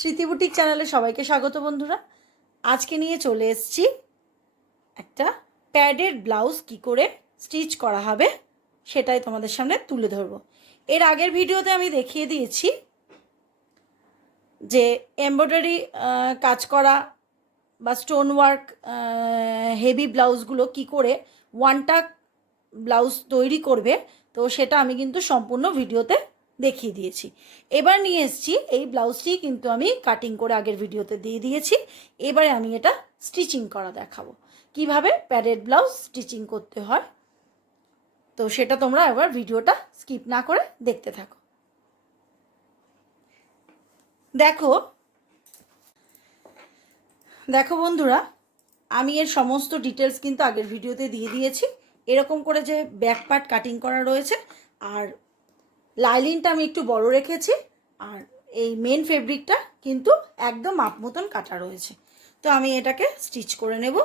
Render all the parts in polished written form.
স্মৃতি বুটিক চ্যানেলে সবাইকে স্বাগত বন্ধুরা। আজকে নিয়ে চলে এসেছি একটা প্যাডেড ব্লাউজ কি করে স্টিচ করা হবে সেটাই তোমাদের সামনে তুলে ধরবো। এর আগের ভিডিওতে আমি দেখিয়ে দিয়েছি যে এমব্রয়ডারি কাজ করা বা স্টোন ওয়ার্ক হেভি ব্লাউজগুলো কি করে ওয়ানটা ব্লাউজ তৈরি করবে, তো সেটা আমি কিন্তু সম্পূর্ণ ভিডিওতে দেখিয়ে দিয়েছি। এবার নিয়ে এসেছি এই ব্লাউজটি, কিন্তু আমি কাটিং করে আগের ভিডিওতে দিয়ে দিয়েছি। এবারে আমি এটা স্টিচিং করা দেখাবো কিভাবে প্যাডেড ব্লাউজ স্টিচিং করতে হয়। তো সেটা তোমরা এবার ভিডিওটা স্কিপ না করে দেখতে থাকো। দেখো দেখো বন্ধুরা, আমি এর সমস্ত ডিটেলস কিন্তু আগের ভিডিওতে দিয়ে দিয়েছি। এরকম করে যে ব্যাক পার্ট কাটিং করা রয়েছে, আর লাইলিনটা আমি একটু বড় রেখেছি, আর এই মেন ফেব্রিকটা কিন্তু একদম মাপ মতন কাটা রয়েছে। তো আমি এটাকে স্টিচ করে নেব।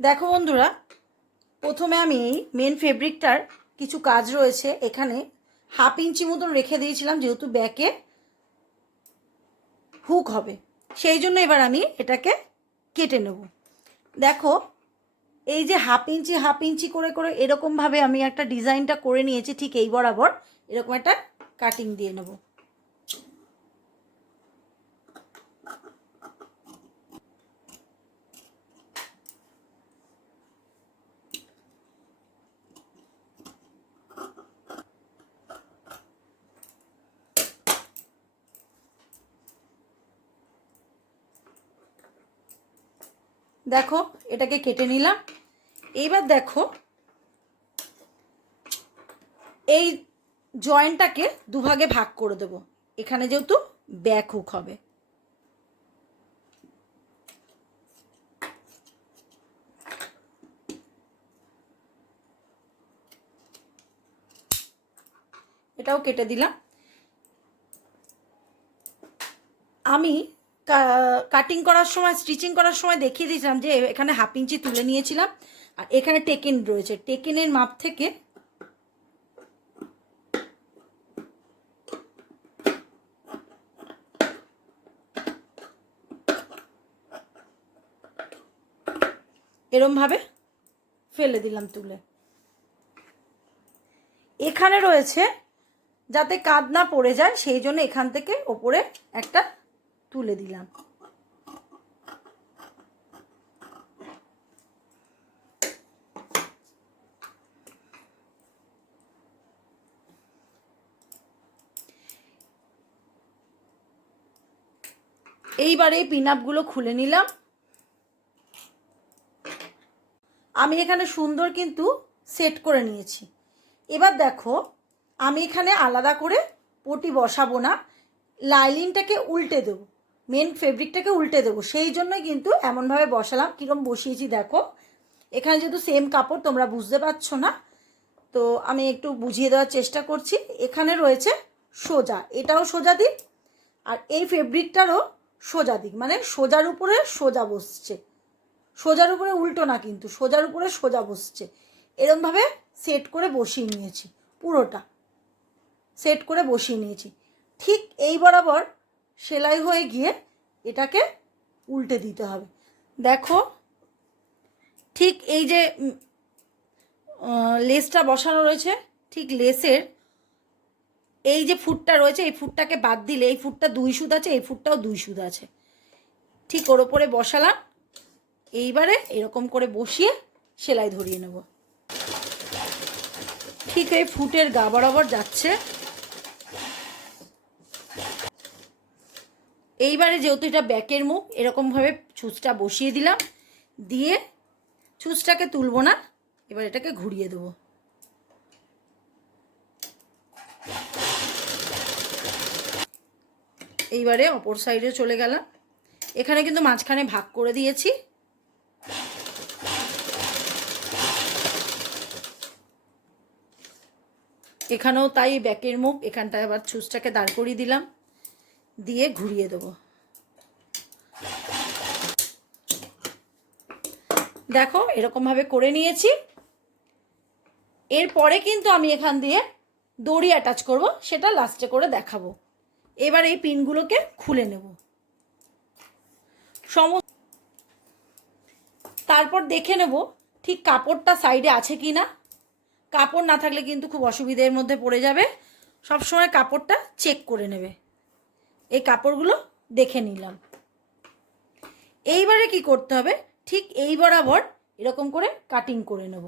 দেখো বন্ধুরা, প্রথমে আমি এই মেন ফেব্রিকটার কিছু কাজ রয়েছে এখানে 1/2 ইঞ্চি মতন রেখে দিয়েছিলাম, যেহেতু ব্যাকে হুক হবে সেই জন্য এবার আমি এটাকে কেটে নেব। দেখো এই যে 1/2 ইঞ্চি করে করে এরকমভাবে আমি একটা ডিজাইনটা করে নিয়েছি, ঠিক এই বরাবর এরকম একটা কাটিং দিয়ে নেব। দেখো এটাকে কেটে নিলাম। এইবার দেখো এই জয়েন্টটাকে দুভাগে ভাগ করে দেব, এখানে যেহেতু ব্যাক হুক হবে। এটাও কেটে দিলাম। আমি কাটিং করার সময় স্টিচিং করার সময় দেখিয়ে দিয়েছিলাম যে এখানে 1/2 ইঞ্চি তুলে নিয়েছিলাম, আর এখানে টেকেন রয়েছে, টেকেনের মাপ থেকে এরমভাবে ফেলে দিলাম তুলে। এখানে রয়েছে যাতে কাঁধ না পড়ে যায় সেই জন্য এখান থেকে ওপরে একটা তুলে দিলাম। এইবারে এই পিন আপগুলো খুলে নিলাম। আমি এখানে সুন্দর কিন্তু সেট করে নিয়েছি। এবার দেখো আমি এখানে আলাদা করে পটি বসাবো না, লাইলিনটাকে উল্টে দেবো, মেন ফেব্রিকটাকে উল্টে দেবো, সেই জন্যই কিন্তু এমনভাবে বসালাম। কীরকম বসিয়েছি দেখো, এখানে যেহেতু সেম কাপড় তোমরা বুঝতে পারছো না, তো আমি একটু বুঝিয়ে দেওয়ার চেষ্টা করছি। এখানে রয়েছে সোজা, এটাও সোজা দিক, আর এই ফেব্রিকটারও সোজা দিক, মানে সোজার উপরে সোজা বসছে, সোজার উপরে উল্টো না, কিন্তু সোজার উপরে সোজা বসছে। এরমভাবে সেট করে বসিয়ে নিয়েছি, পুরোটা সেট করে বসিয়ে নিয়েছি। ঠিক এই বরাবর সেলাই হয়ে গিয়ে এটাকে উল্টে দিতে হবে। দেখো ঠিক এই যে লেসটা বসানো রয়েছে, ঠিক লেসের এই যে ফুটটা রয়েছে, এই ফুটটাকে বাদ দিলে এই ফুটটা 2 সুত আছে, এই ফুটটাও 2 সুত আছে, ঠিক ওর ওপরে বসালাম। এইবারে এরকম করে বসিয়ে সেলাই ধরিয়ে নেব। ঠিক এই ফুটের গা বরাবর যাচ্ছে। এইবারে যেহেতু এটা ব্যাকের মুখ, এরকমভাবে ছুঁচটা বসিয়ে দিলাম, দিয়ে ছুঁচটাকে তুলবো না, এবার এটাকে ঘুরিয়ে দেবো। এইবারে অপর সাইডে চলে গেলাম। এখানে কিন্তু মাঝখানে ভাগ করে দিয়েছি। এখানেও তাই ব্যাকের মুখ, এখানটায় আবার ছুঁচটাকে দাঁড় করিয়ে দিলাম, দিয়ে ঘুরিয়ে দেবো। দেখো এরকমভাবে করে নিয়েছি। এরপরে কিন্তু আমি এখান দিয়ে দড়ি অ্যাটাচ করব, সেটা লাস্টে করে দেখাবো। এবার এই পিনগুলোকে খুলে নেব। সমস্ত। তারপর দেখে নেব ঠিক কাপড়টা সাইডে আছে কি না। কাপড় না থাকলে কিন্তু খুব অসুবিধের মধ্যে পড়ে যাবে। সবসময় কাপড়টা চেক করে নেবে। এই কাপড়গুলো দেখে নিলাম। এইবারে কি করতে হবে, ঠিক এই বরাবর এরকম করে কাটিং করে নেব।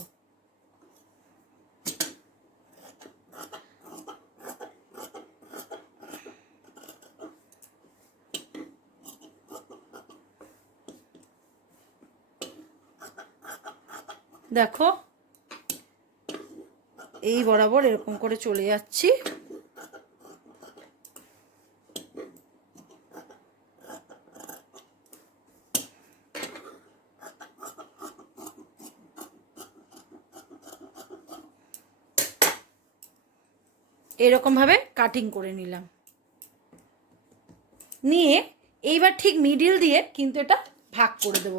দেখো এই বরাবর এরকম করে চলে যাচ্ছি। এরকমভাবে কাটিং করে নিলাম। নিয়ে এইবার ঠিক মিডিল দিয়ে কিন্তু এটা ভাগ করে দেব।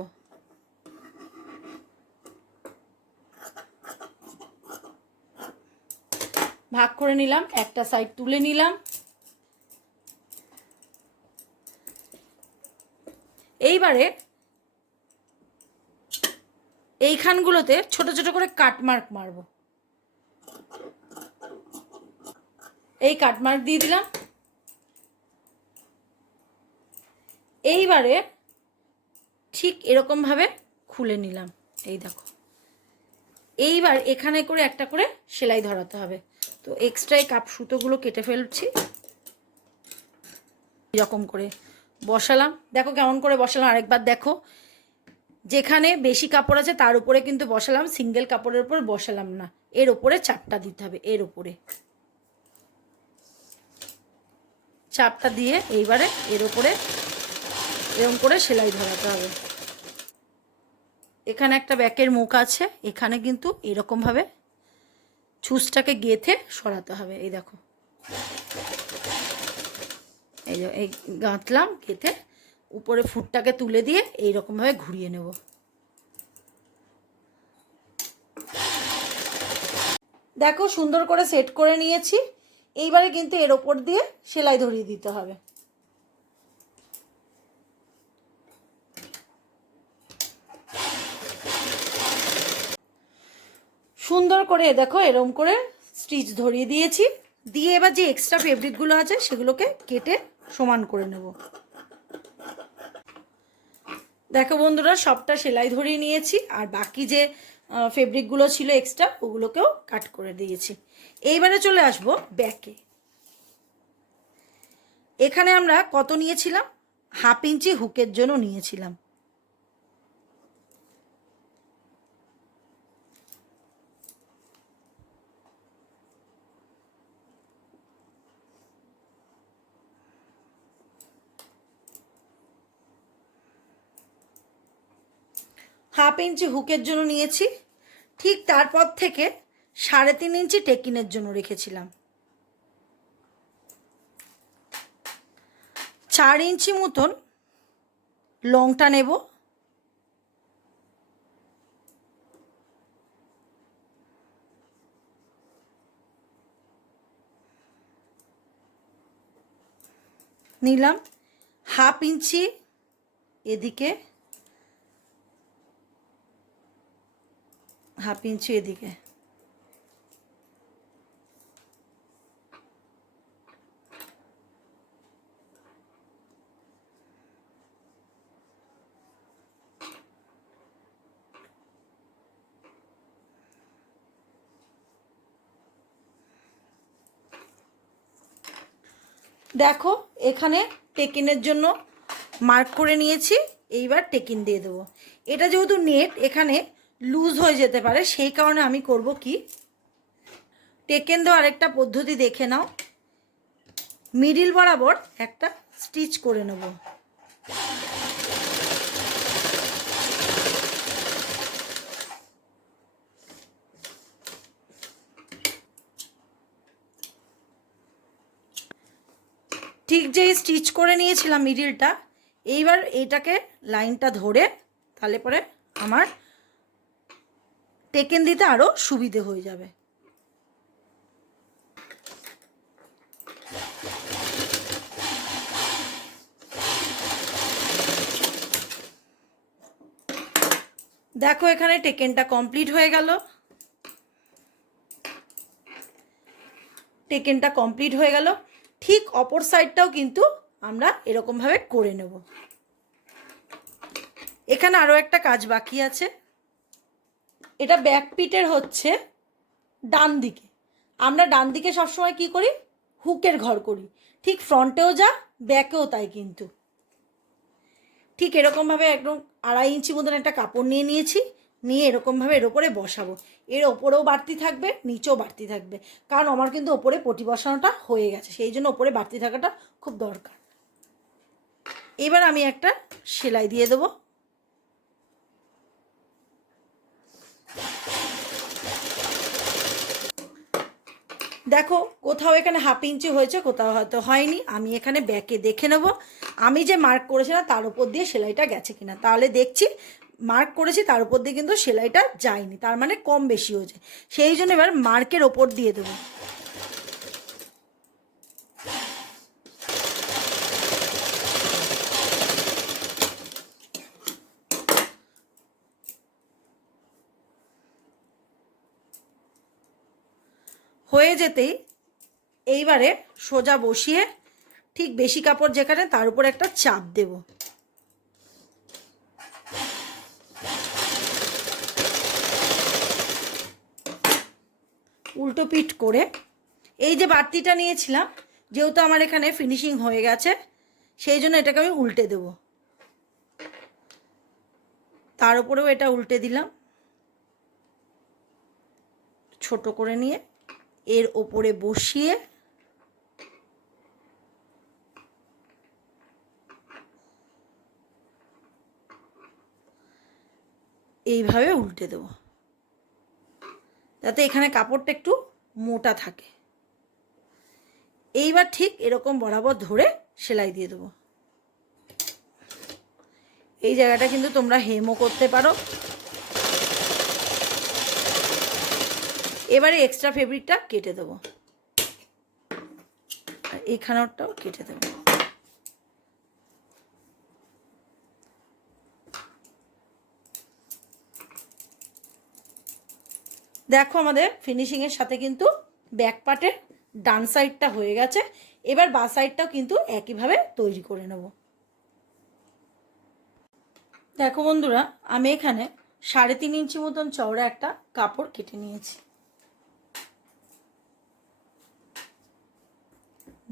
ভাগ করে নিলাম, একটা সাইড তুলে নিলাম। এইবারে এইখানগুলোতে ছোট ছোট করে কাটমার্ক মারব। এই কাটমার্ক দিয়ে দিলাম। এইবারে ঠিক এরকমভাবে খুলে নিলাম। এই দেখো, এইবার এখানে করে একটা করে সেলাই ধরাতে হবে। তো এক্সট্রা এই কাপ সুতোগুলো কেটে ফেলছি। এরকম করে বসালাম। দেখো কেমন করে বসালাম, আরেকবার দেখো। যেখানে বেশি কাপড় আছে তার উপরে কিন্তু বসালাম, সিঙ্গেল কাপড়ের উপর বসালাম না। এর উপরে চাপটা দিতে হবে, এর উপরে চাপটা দিয়ে এইবারে এর উপরে এরকম করে সেলাই ধরাতে হবে। এখানে একটা ব্যাকের মুখ আছে, এখানে কিন্তু এরকমভাবে ছুঁচটাকে গেঁথে সরাতে হবে। এই দেখো, এই যে এই গাঁথলাম, গেঁথে উপরে ফুটটাকে তুলে দিয়ে এইরকমভাবে ঘুরিয়ে নেব। দেখো সুন্দর করে সেট করে নিয়েছি। এইবারে কিন্তু এর ওপর দিয়ে সেলাই ধরিয়ে দিতে হবে। সুন্দর করে দেখো এরকম করে স্টিচ ধরিয়ে দিয়েছি। দিয়ে এবার যে এক্সট্রা ফেব্রিকগুলো আছে সেগুলোকে কেটে সমান করে নেব। দেখো বন্ধুরা, সবটা সেলাই ধরিয়ে নিয়েছি, আর বাকি যে ফেব্রিকগুলো ছিল এক্সট্রা ওগুলোকেও কাট করে দিয়েছি। এইবারে চলে আসব ব্যাকে। এখানে আমরা কত নিয়েছিলাম, 1/2 ইঞ্চি হুকের জন্য নিয়েছিলাম। হাফ ইঞ্চি হুকের জন্য নিয়েছি। ঠিক তারপর থেকে 3.5 ইঞ্চি টেকিনের জন্য রেখেছিলাম। 4 ইঞ্চি মতন লংটা নেব। নিলাম 1/2 ইঞ্চি এদিকে, 1/2 ইঞ্চি এদিকে। দেখো এখানে টেকিনের জন্য মার্ক করে নিয়েছি। এইবার টেকিন দিয়ে দেবো। এটা যেহেতু নেট, এখানে লুজ হয়ে যেতে পারে, সেই কারণে আমি করব কি, টেকেন দেওয়ার আরেকটা পদ্ধতি দেখে নাও। মিডিল বরাবর একটা স্টিচ করে নেব। ঠিক যেই স্টিচ করে নিয়েছিলাম মিডিলটা, এইবার এইটাকে লাইনটা ধরে তাহলে পরে আমার টেকেন দিতে আরও সুবিধে হয়ে যাবে। দেখো এখানে টেকেনটা কমপ্লিট হয়ে গেল। টেকেনটা কমপ্লিট হয়ে গেল। ঠিক অপর সাইডটাও কিন্তু আমরা এরকমভাবে করে নেব। এখানে আরও একটা কাজ বাকি আছে। এটা ব্যাক পিটের হচ্ছে ডান দিকে। আমরা ডান দিকে সবসময় কি করি, হুকের ঘর করি। ঠিক ফ্রন্টেও যা, ব্যাকেও তাই। কিন্তু ঠিক এরকমভাবে একদম 2.5 ইঞ্চি মতন একটা কাপড় নিয়ে নিয়েছি, নিয়ে এরকমভাবে এর ওপরে বসাবো। এর ওপরেও বাড়তি থাকবে, নিচেও বাড়তি থাকবে, কারণ আমার কিন্তু ওপরে পটি বসানোটা হয়ে গেছে, সেই জন্য ওপরে বাড়তি থাকাটা খুব দরকার। এবার আমি একটা সেলাই দিয়ে দেবো। দেখো কোথাও এখানে 1/2 ইঞ্চি হয়েছে, কোথাও হয়তো হয়নি। আমি এখানে ব্যাকে দেখে নেব আমি যে মার্ক করেছিলাম তার উপর দিয়ে সেলাইটা গেছে কিনা। তাহলে দেখছি মার্ক করেছি তার উপর দিয়ে কিন্তু সেলাইটা যায়নি, তার মানে কম বেশি হয়েছে। সেই জন্য এবার মার্কের ওপর দিয়ে দেবো। হয়ে যেতেই এইবারে সোজা বসিয়ে ঠিক বেশি কাপড় যেখানে তার উপর একটা চাপ দেব। উল্টো পিঠ করে এই যে বাড়তিটা নিয়েছিলাম, যেহেতু আমার এখানে ফিনিশিং হয়ে গেছে, সেই জন্য এটাকে আমি উল্টে দেব। তার উপরেও এটা উল্টে দিলাম, ছোট করে নিয়ে এর ওপরে বসিয়ে এইভাবে উল্টে দেব, যাতে এখানে কাপড়টা একটু মোটা থাকে। এইবার ঠিক এরকম বরাবর ধরে সেলাই দিয়ে দেবো। এই জায়গাটা কিন্তু তোমরা হেমও করতে পারো। এবারে এক্সট্রা ফেব্রিকটা কেটে দেবো, আর এখানেরটাও কেটে দেবো। দেখো আমাদের ফিনিশিংয়ের সাথে কিন্তু ব্যাক পার্টের ডান সাইডটা হয়ে গেছে। এবার বাঁ সাইডটাও কিন্তু একইভাবে তৈরি করে নেব। দেখো বন্ধুরা, আমি এখানে 3.5 ইঞ্চি মতন চওড়া একটা কাপড় কেটে নিয়েছি।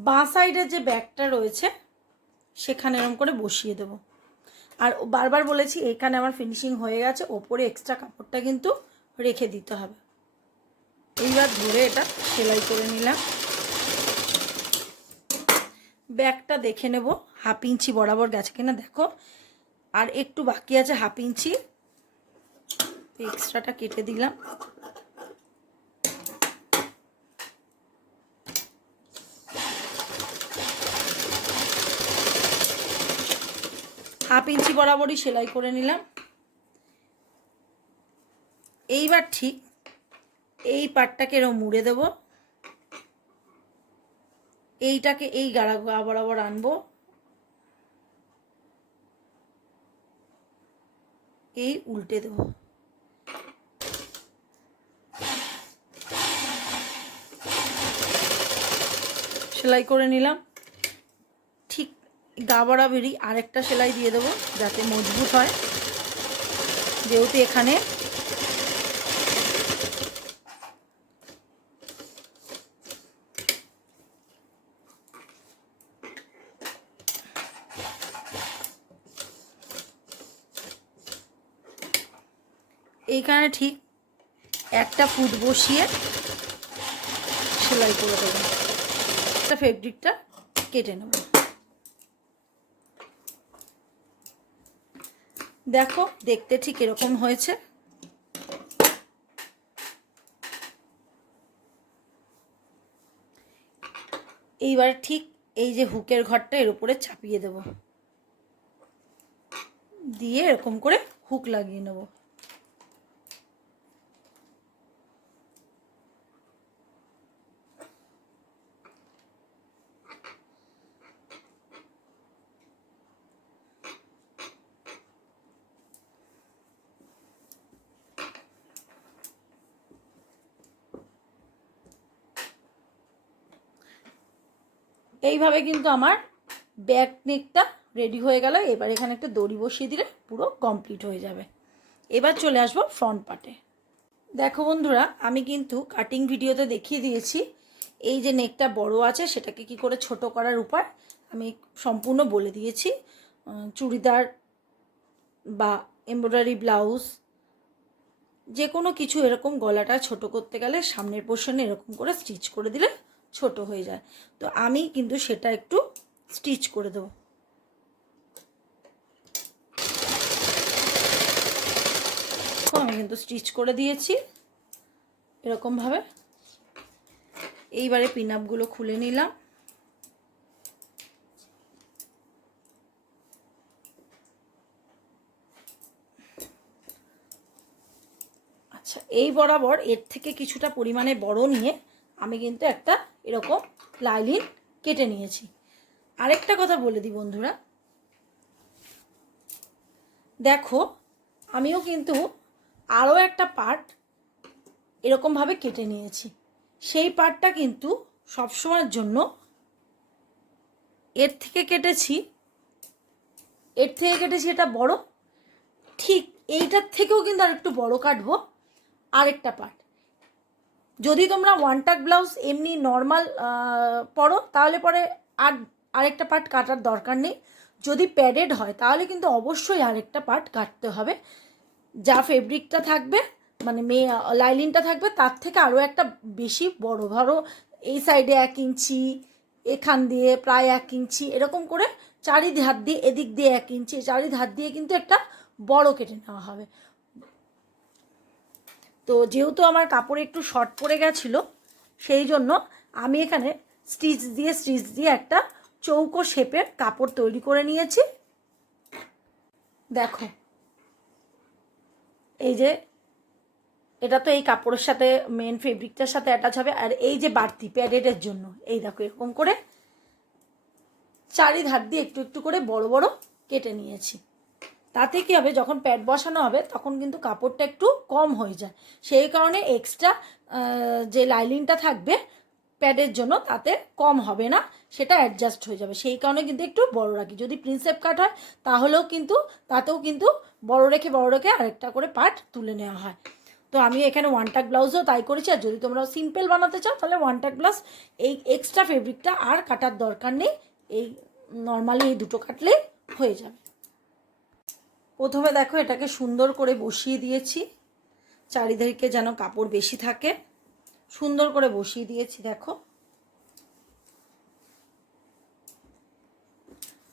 বাঁ সাইডের যে ব্যাকটা রয়েছে সেখানে এরকম করে বসিয়ে দেব। আর বারবার বলেছি এখানে আমার ফিনিশিং হয়ে গেছে, ওপরে এক্সট্রা কাপড়টা কিন্তু রেখে দিতে হবে। এইবার ধরে এটা সেলাই করে নিলাম। ব্যাকটা দেখে নেব 1/2 ইঞ্চি বরাবর গেছে কিনা। দেখো আর একটু বাকি আছে 1/2 ইঞ্চি, এক্সট্রাটা কেটে দিলাম। হাফ ইঞ্চি বরাবরই সেলাই করে নিলাম। এইবার ঠিক এই পাটটাকে এরকম মুড়ে দেব, এইটাকে এই গাড়া বরাবর আনবো, এই উল্টে দেব। সেলাই করে নিলাম। ঠিক গা বরাবরই আরেকটা সেলাই দিয়ে দেবো যাতে মজবুত হয়, যেহেতু এখানে এইখানে ঠিক একটা ফুট বসিয়ে সেলাই করে দেবো। একটা ফেব্রিকটা কেটে নেব। দেখো দেখতে ঠিক এরকম হয়েছে। এইবার ঠিক এই যে হুকের ঘরটা এর উপরে চাপিয়ে দেব, দিয়ে এরকম করে হুক লাগিয়ে নেব। এইভাবে কিন্তু আমার ব্যাক নেকটা রেডি হয়ে গেল। এবার এখানে একটা দড়ি বসিয়ে দিলে পুরো কমপ্লিট হয়ে যাবে। এবার চলে আসবো ফ্রন্ট পার্টে। দেখো বন্ধুরা, আমি কিন্তু কাটিং ভিডিওতে দেখিয়ে দিয়েছি এই যে নেকটা বড় আছে সেটাকে কি করে ছোট করার উপায় আমি সম্পূর্ণ বলে দিয়েছি। চুড়িদার বা এমব্রয়ডারি ব্লাউজ যে কোনো কিছু এরকম গলাটা ছোট করতে গেলে সামনের পোর্শনে এরকম করে স্টিচ করে দিলে ছোট হয়ে যায়। তো আমি কিন্তু সেটা একটু স্টিচ করে দেবো। আমি কিন্তু স্টিচ করে দিয়েছি এরকমভাবে। এইবারে পিন আপগুলো খুলে নিলাম। আচ্ছা, এই বরাবর এর থেকে কিছুটা পরিমাণে বড় নিয়ে আমি কিন্তু একটা এরকম লাইলিন কেটে নিয়েছি। আরেকটা কথা বলে দিই বন্ধুরা, দেখো আমিও কিন্তু আরও একটা পার্ট এরকমভাবে কেটে নিয়েছি। সেই পার্টটা কিন্তু সবসময়ের জন্য এর থেকে কেটেছি এটা বড়, ঠিক এইটার থেকেও কিন্তু আরেকটু বড় কাটবো আরেকটা পার্ট। যদি তোমরা ওয়ান টাক ব্লাউজ এমনি নর্মাল পরো তাহলে পরে আরেকটা পার্ট কাটার দরকার নেই। যদি প্যাডেড হয় তাহলে কিন্তু অবশ্যই আরেকটা পার্ট কাটতে হবে। যা ফেব্রিকটা থাকবে মানে লাইলিনটা থাকবে তার থেকে আরও একটা বেশি বড়, ধরো এই সাইডে 1 ইঞ্চি, এখান দিয়ে প্রায় 1 ইঞ্চি, এরকম করে চারিধার দিয়ে, এদিক দিয়ে 1 ইঞ্চি, চারিধার দিয়ে কিন্তু একটা বড় কেটে নেওয়া হবে। তো যেহেতু আমার কাপড়ে একটু শর্ট পড়ে গেছিলো সেই জন্য আমি এখানে স্টিচ দিয়ে একটা চৌকো শেপের কাপড় তৈরি করে নিয়েছি। দেখো এই যে এটা তো এই কাপড়ের সাথে মেন ফেব্রিকটার সাথে অ্যাটাচ হবে। আর এই যে বাড়তি প্যাডেডের জন্য এই দেখো এরকম করে চারিধার দিয়ে একটু একটু করে বড় বড় কেটে নিয়েছি। তাতে কী হবে, যখন প্যাড বসানো হবে তখন কিন্তু কাপড়টা একটু কম হয়ে যায়। সেই কারণে এক্সট্রা যে লাইলিনটা থাকবে প্যাডের জন্য তাতে কম হবে না, সেটা অ্যাডজাস্ট হয়ে যাবে। সেই কারণে কিন্তু একটু বড় রাখি। যদি প্রিন্সেপ কাট হয় তাহলেও কিন্তু তাতেও কিন্তু বড় রেখে আরেকটা করে পার্ট তুলে নেওয়া হয়। তো আমি এখানে ওয়ান টাক ব্লাউজও তাই করেছি। আর যদি তোমরা সিম্পল বানাতে চাও তাহলে ওয়ান টাক ব্লাউজ এই এক্সট্রা ফেব্রিকটা আর কাটার দরকার নেই, এই নর্মালি এই দুটো কাটলেই হয়ে যাবে। প্রথমে দেখো এটাকে সুন্দর করে বসিয়ে দিয়েছি, চারিদিকে যেন কাপড় বেশি থাকে, সুন্দর করে বসিয়ে দিয়েছি দেখো।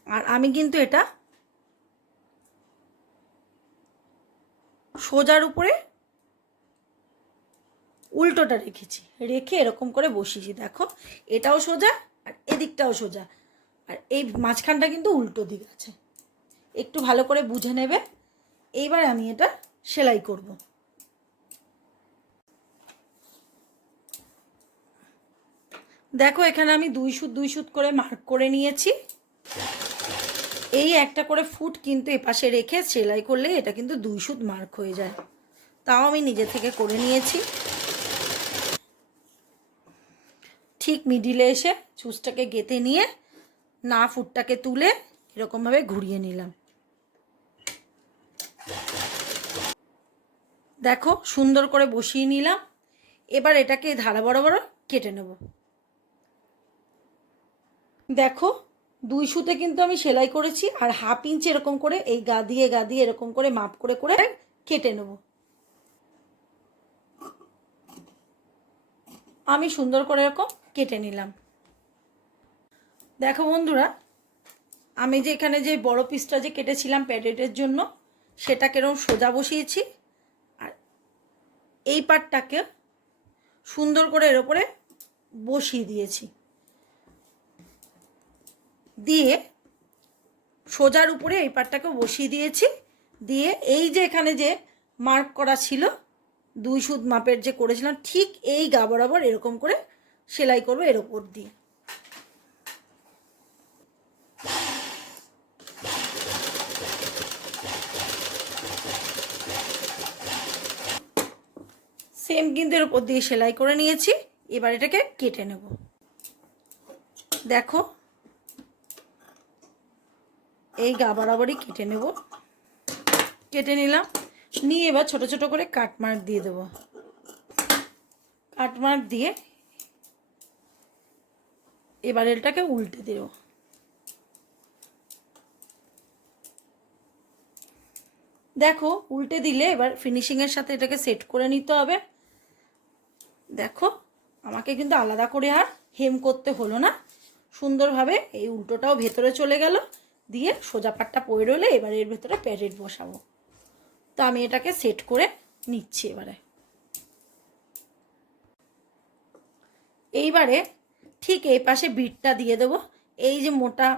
আর আমি কিন্তু এটা সোজার উপরে উল্টোটা রেখে এরকম করে বসিয়েছি। দেখো এটাও সোজা আর এদিকটাও সোজা, আর এই মাঝখানটা কিন্তু উল্টো দিক আছে। একটু ভালো করে বুঝে নেবে। এইবার আমি এটা সেলাই করব। দেখো এখানে আমি 2 সুত করে মার্ক করে নিয়েছি। এই একটা করে ফুট কিন্তু এপাশে রেখে সেলাই করলে এটা কিন্তু 2 সুত মার্ক হয়ে যায়। তাও আমি নিজে থেকে করে নিয়েছি। ঠিক মিডিলে এসে চুজটাকে গেঁথে নিয়ে না ফুটটাকে তুলে এরকমভাবে ঘুরিয়ে নিলাম। দেখো সুন্দর করে বসিয়ে নিলাম। এবার এটাকে ধারা বরাবর কেটে নেব। দেখো 2 সুতে কিন্তু আমি সেলাই করেছি, আর হাফ ইঞ্চ এরকম করে এই গা দিয়ে এরকম করে মাপ করে কেটে নেব। আমি সুন্দর করে এরকম কেটে নিলাম। দেখো বন্ধুরা, আমি যে এখানে যে বড় পিসটা যে কেটেছিলাম প্যাডেডের জন্য সেটা কেরম সোজা বসিয়েছি, আর এই পার্টটাকে সুন্দর করে এর উপরে বসিয়ে দিয়েছি। দিয়ে সোজার উপরে এই পার্টটাকে বসিয়ে দিয়েছি। দিয়ে এই যে এখানে যে মার্ক করা ছিল 2 সুত মাপের যে করেছিলাম ঠিক এই গা বরাবর এরকম করে সেলাই করবো এর ওপর দিয়ে। সেম কিন্তু এর উপর দিয়ে সেলাই করে নিয়েছি। এবার এটাকে কেটে নেব। দেখো এই গা বরাবরই কেটে নেব। কেটে নিলাম, নিয়ে এবার ছোট ছোট করে কাট মার্ক দিয়ে দেবো। কাট মার্ক দিয়ে এবার এটাকে উল্টে দেব। দেখো উল্টে দিলে এবার ফিনিশিংয়ের সাথে এটাকে সেট করে নিতে হবে। দেখো আমাকে কিন্তু আলাদা করে আর হেম করতে হলো না, সুন্দরভাবে এই উল্টোটাও ভেতরে চলে গেল। দিয়ে সোজা পাটটা পড়ে রইলে এবার এর ভেতরে প্যাডেড বসাবো। তো আমি এটাকে সেট করে নিচ্ছি। এইবারে ঠিক এই পাশে বিটটা দিয়ে দেবো। এই যে মোটা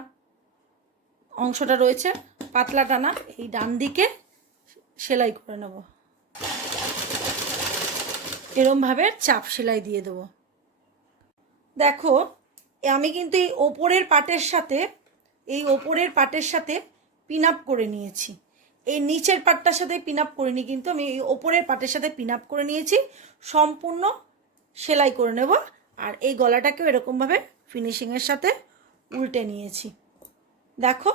অংশটা রয়েছে পাতলা টানা, এই ডান দিকে সেলাই করে নেব। এরমভাবে চাপ সেলাই দিয়ে দেবো। দেখো আমি কিন্তু এই ওপরের পাটের সাথে পিন আপ করে নিয়েছি। এই নিচের পাটটার সাথে পিন আপ করিনি, কিন্তু আমি এই ওপরের পাটের সাথে পিন আপ করে নিয়েছি। সম্পূর্ণ সেলাই করে নেব। আর এই গলাটাকেও এরকমভাবে ফিনিশিংয়ের সাথে উল্টে নিয়েছি। দেখো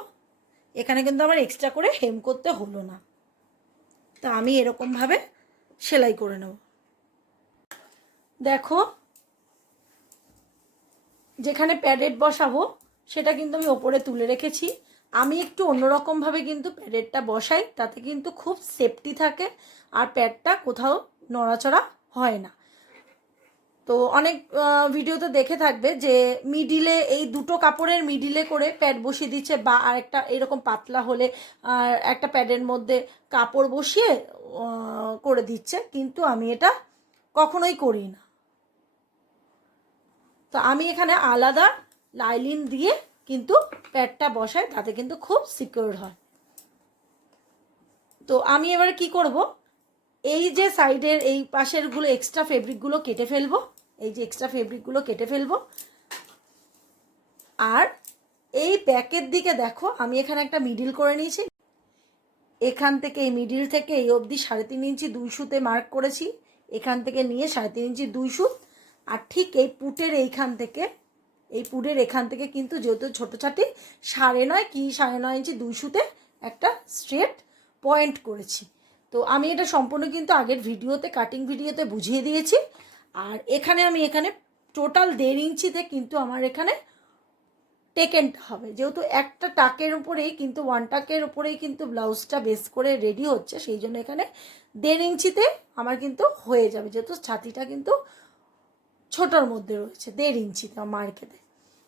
এখানে কিন্তু আমার এক্সট্রা করে হেম করতে হলো না। তা আমি এরকমভাবে সেলাই করে নেব। দেখো যেখানে প্যাডেড বসাবো সেটা কিন্তু আমি ওপরে তুলে রেখেছি। আমি একটু অন্যরকমভাবে কিন্তু প্যাডেডটা বসাই, তাতে কিন্তু খুব সেফটি থাকে আর প্যাডটা কোথাও নড়াচড়া হয় না। তো অনেক ভিডিওতে দেখে থাকবে যে মিডিলে এই দুটো কাপড়ের মিডিলে করে প্যাড বসিয়ে দিচ্ছে, বা আরেকটা এরকম পাতলা হলে একটা প্যাডের মধ্যে কাপড় বসিয়ে করে দিচ্ছে, কিন্তু আমি এটা কখনোই করি না। তো আমি এখানে আলাদা লাইলিন দিয়ে কিন্তু প্যাডটা বসাই, তাতে কিন্তু খুব সিকিউর হয়। তো আমি এবার কি করব, এই যে সাইডের এই পাশেরগুলো এক্সট্রা ফেব্রিকগুলো কেটে ফেলবো। আর এই ব্যাকের দিকে দেখো আমি এখানে একটা মিডিল করে নিয়েছি। এখান থেকে এই মিডিল থেকে এই অবধি 3.5 ইঞ্চি 2 সুতে মার্ক করেছি। এখান থেকে নিয়ে 3.5 ইঞ্চি 2 সুত। আর ঠিক এই পুটের এখান থেকে কিন্তু যেহেতু ছোটো ছাটি 9.5 কি 9.5 ইঞ্চি 2 সুতে একটা স্ট্রেট পয়েন্ট করেছি। তো আমি এটা সম্পূর্ণ কিন্তু আগের ভিডিওতে কাটিং ভিডিওতে বুঝিয়ে দিয়েছি। আর আমি এখানে টোটাল 1.5 ইঞ্চিতে কিন্তু আমার এখানে টেকেনটা হবে, যেহেতু একটা টাকের উপরেই কিন্তু 1 টাকের উপরেই কিন্তু ব্লাউজটা বেস করে রেডি হচ্ছে, সেই জন্য এখানে 1.5 ইঞ্চিতে আমার কিন্তু হয়ে যাবে, যেহেতু ছাতিটা কিন্তু ছোটোর মধ্যে রয়েছে। 1.5 ইঞ্চিতে মার্কেটে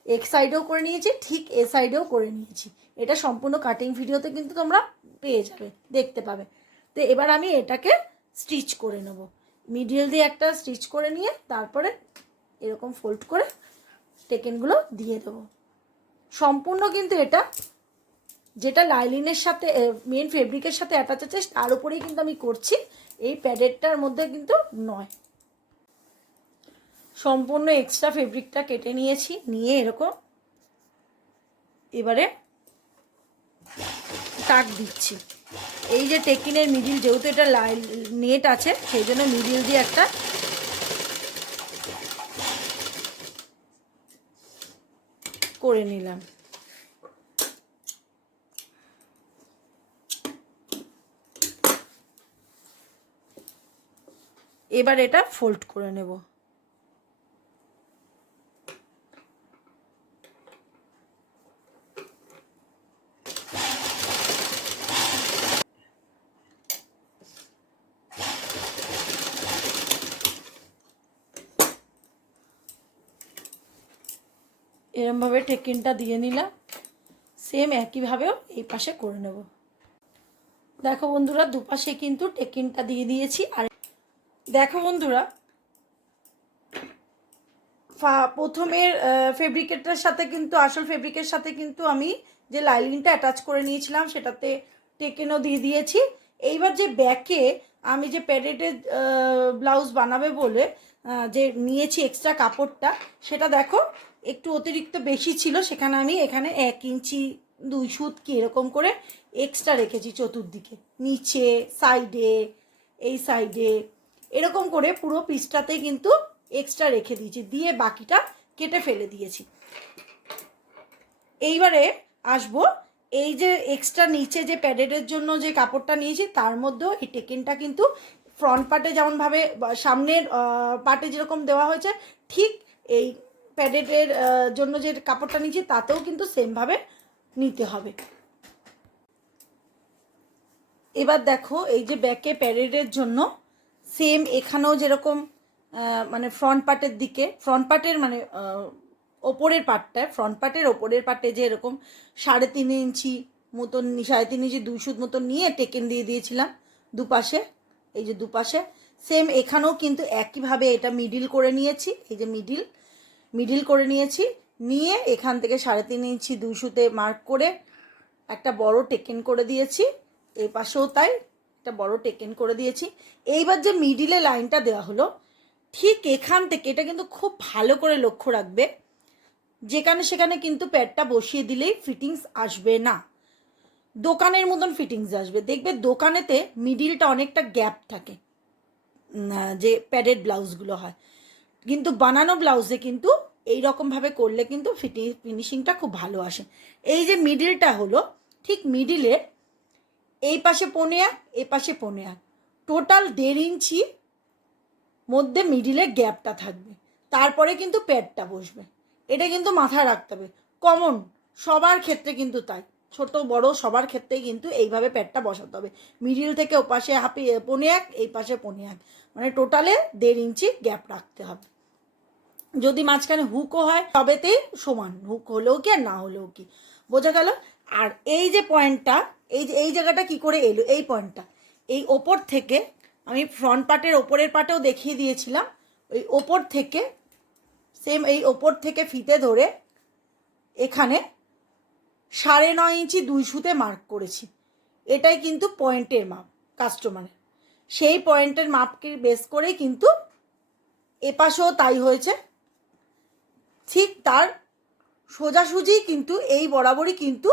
এক সাইডেও করে নিয়েছি, ঠিক এ সাইডেও করে নিয়েছি। এটা সম্পূর্ণ কাটিং ভিডিওতে কিন্তু তোমরা পেয়ে যাবে, দেখতে পাবে। তো এবার আমি এটাকে স্টিচ করে নেব। মিডিল দিয়ে একটা স্টিচ করে নিয়ে তারপরে এরকম ফোল্ড করে টেকেনগুলো দিয়ে দেবো। সম্পূর্ণ কিন্তু এটা যেটা লাইলিনের সাথে মেন ফেব্রিকের সাথে অ্যাটাচ আছে তার উপরেই কিন্তু আমি করছি, এই প্যাডেডটার মধ্যে কিন্তু নয়। সম্পূর্ণ এক্সট্রা ফেব্রিকটা কেটে নিয়েছি, নিয়ে এরকম এবারে টাক দিচ্ছি। এই যে টেকিনের মিডিল, যেহেতু এটা নেট আছে সেই জন্য মিডিল দিয়ে একটা করে নিলাম। এবার এটা ফোল্ড করে নেব। এরমভাবে টেকিনটা দিয়ে নিলাম, সেম একইভাবেও এই পাশে করে নেব। দেখো বন্ধুরা দুপাশে কিন্তু টেকিনটা দিয়ে দিয়েছি। আর দেখো বন্ধুরা প্রথমের ফেব্রিকেরটার সাথে কিন্তু আসল ফেব্রিকের সাথে কিন্তু আমি যে লাইলিনটা অ্যাটাচ করে নিয়েছিলাম সেটাতে টেকেনও দিয়ে দিয়েছি। এইবার যে ব্যাকে আমি যে প্যাডেডের ব্লাউজ বানাবে বলে যে নিয়েছি এক্সট্রা কাপড়টা, সেটা দেখো একটু অতিরিক্ত বেশি ছিল, সেখানে আমি এখানে 1 ইঞ্চি 2 সুত কি এরকম করে এক্সট্রা রেখেছি। চতুর্দিকে নিচে সাইডে এই সাইডে এরকম করে পুরো পিসটাতে কিন্তু এক্সট্রা রেখে দিয়েছি, দিয়ে বাকিটা কেটে ফেলে দিয়েছি। এইবারে আসবো এই যে এক্সট্রা নিচে যে প্যাডেডের জন্য যে কাপড়টা নিয়েছি তার মধ্যেও এই টেকেনটা কিন্তু ফ্রন্ট পার্টে যেমনভাবে সামনের পার্টে যেরকম দেওয়া হয়েছে ঠিক এই প্যাডেডের জন্য যে কাপড়টা নিয়েছি তাতেও কিন্তু সেমভাবে নিতে হবে। এবার দেখো এই যে ব্যাকে প্যাডেডের জন্য সেম এখানেও যেরকম মানে ফ্রন্ট পার্টের দিকে ফ্রন্ট পার্টের মানে ওপরের পার্টটায় ফ্রন্ট পার্টের ওপরের পার্টে যে এরকম 3.5 ইঞ্চি মতন 3.5 ইঞ্চি 2 সুত মতন নিয়ে টেকেন দিয়ে দিয়েছিলাম দুপাশে, এই যে দুপাশে সেম এখানেও কিন্তু একইভাবে এটা মিডিল করে নিয়েছি, এই যে মিডিল করে নিয়েছি, নিয়ে এখান থেকে 3.5 ইঞ্চি 2 সুতে মার্ক করে একটা বড় টেকেন করে দিয়েছি, এই পাশেও তাই একটা বড় টেকেন করে দিয়েছি। এইবার যে মিডিলে লাইনটা দেওয়া হলো ঠিক এখান থেকে এটা কিন্তু খুব ভালো করে লক্ষ্য রাখবে, যেখানে সেখানে কিন্তু প্যাডটা বসিয়ে দিলেই ফিটিংস আসবে না, দোকানের মতন ফিটিংস আসবে। দেখবে দোকানেতে মিডিলটা অনেকটা গ্যাপ থাকে যে প্যাডেড ব্লাউজগুলো হয়, কিন্তু বানানো ব্লাউজে কিন্তু এই রকমভাবে করলে কিন্তু ফিনিশিংটা খুব ভালো আসে। এই যে মিডিলটা হলো ঠিক মিডিলে এই পাশে 1.5 এই পাশে 1.5 টোটাল 1.5 ইঞ্চি মধ্যে মিডিলে গ্যাপটা থাকবে, তারপরে কিন্তু প্যাডটা বসবে। এটা কিন্তু মাথায় রাখতে হবে, কমন সবার ক্ষেত্রে কিন্তু তাই, ছোট বড় সবার ক্ষেত্রেই কিন্তু এইভাবে প্যাডটা বসাতে হবে। মিডিল থেকে ও পাশে 1.5 এই পাশে 1.5 মানে টোটালে 1.5 ইঞ্চি গ্যাপ রাখতে হবে। যদি মাঝখানে হুকও হয় তবেতেই সমান, হুক হলেও কি আর না হলেও কি, বোঝা গেল। আর এই যে পয়েন্টটা এই জায়গাটা কি করে এলো, এই পয়েন্টটা এই ওপর থেকে আমি ফ্রন্ট পার্টের ওপরের পার্টেও দেখিয়ে দিয়েছিলাম, ওই ওপর থেকে সেম এই ওপর থেকে ফিতে ধরে এখানে 9.5 ইঞ্চি 2 সুতে মার্ক করেছি। এটাই কিন্তু পয়েন্টের মাপ কাস্টমারের, সেই পয়েন্টের মাপকে বেস করেই কিন্তু এপাশেও তাই হয়েছে, ঠিক তার সোজাসুজি কিন্তু এই বরাবরই কিন্তু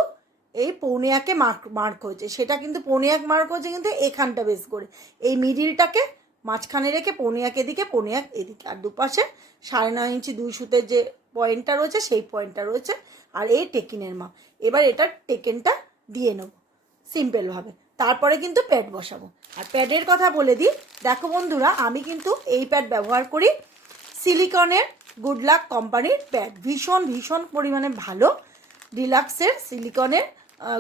এই 1.5 মার্ক হয়েছে, সেটা কিন্তু 1.5 মার্ক হয়েছে কিন্তু এখানটা বেস করে, এই মিডিলটাকে মাঝখানে রেখে 1.5 এদিকে 1.5 এদিকে, আর দুপাশে 9.5 ইঞ্চি 2 সুতের যে পয়েন্টটা রয়েছে সেই পয়েন্টটা রয়েছে, আর এই টেকিনের মাপ। এবার এটার টেকেনটা দিয়ে নেব সিম্পলভাবে, তারপরে কিন্তু প্যাড বসাবো। আর প্যাডের কথা বলে দিই, দেখো বন্ধুরা আমি কিন্তু এই প্যাড ব্যবহার করি সিলিকনের গুড লাক কোম্পানির প্যাড, ভীষণ পরিমাণে ভালো, ডিলাক্সের সিলিকনের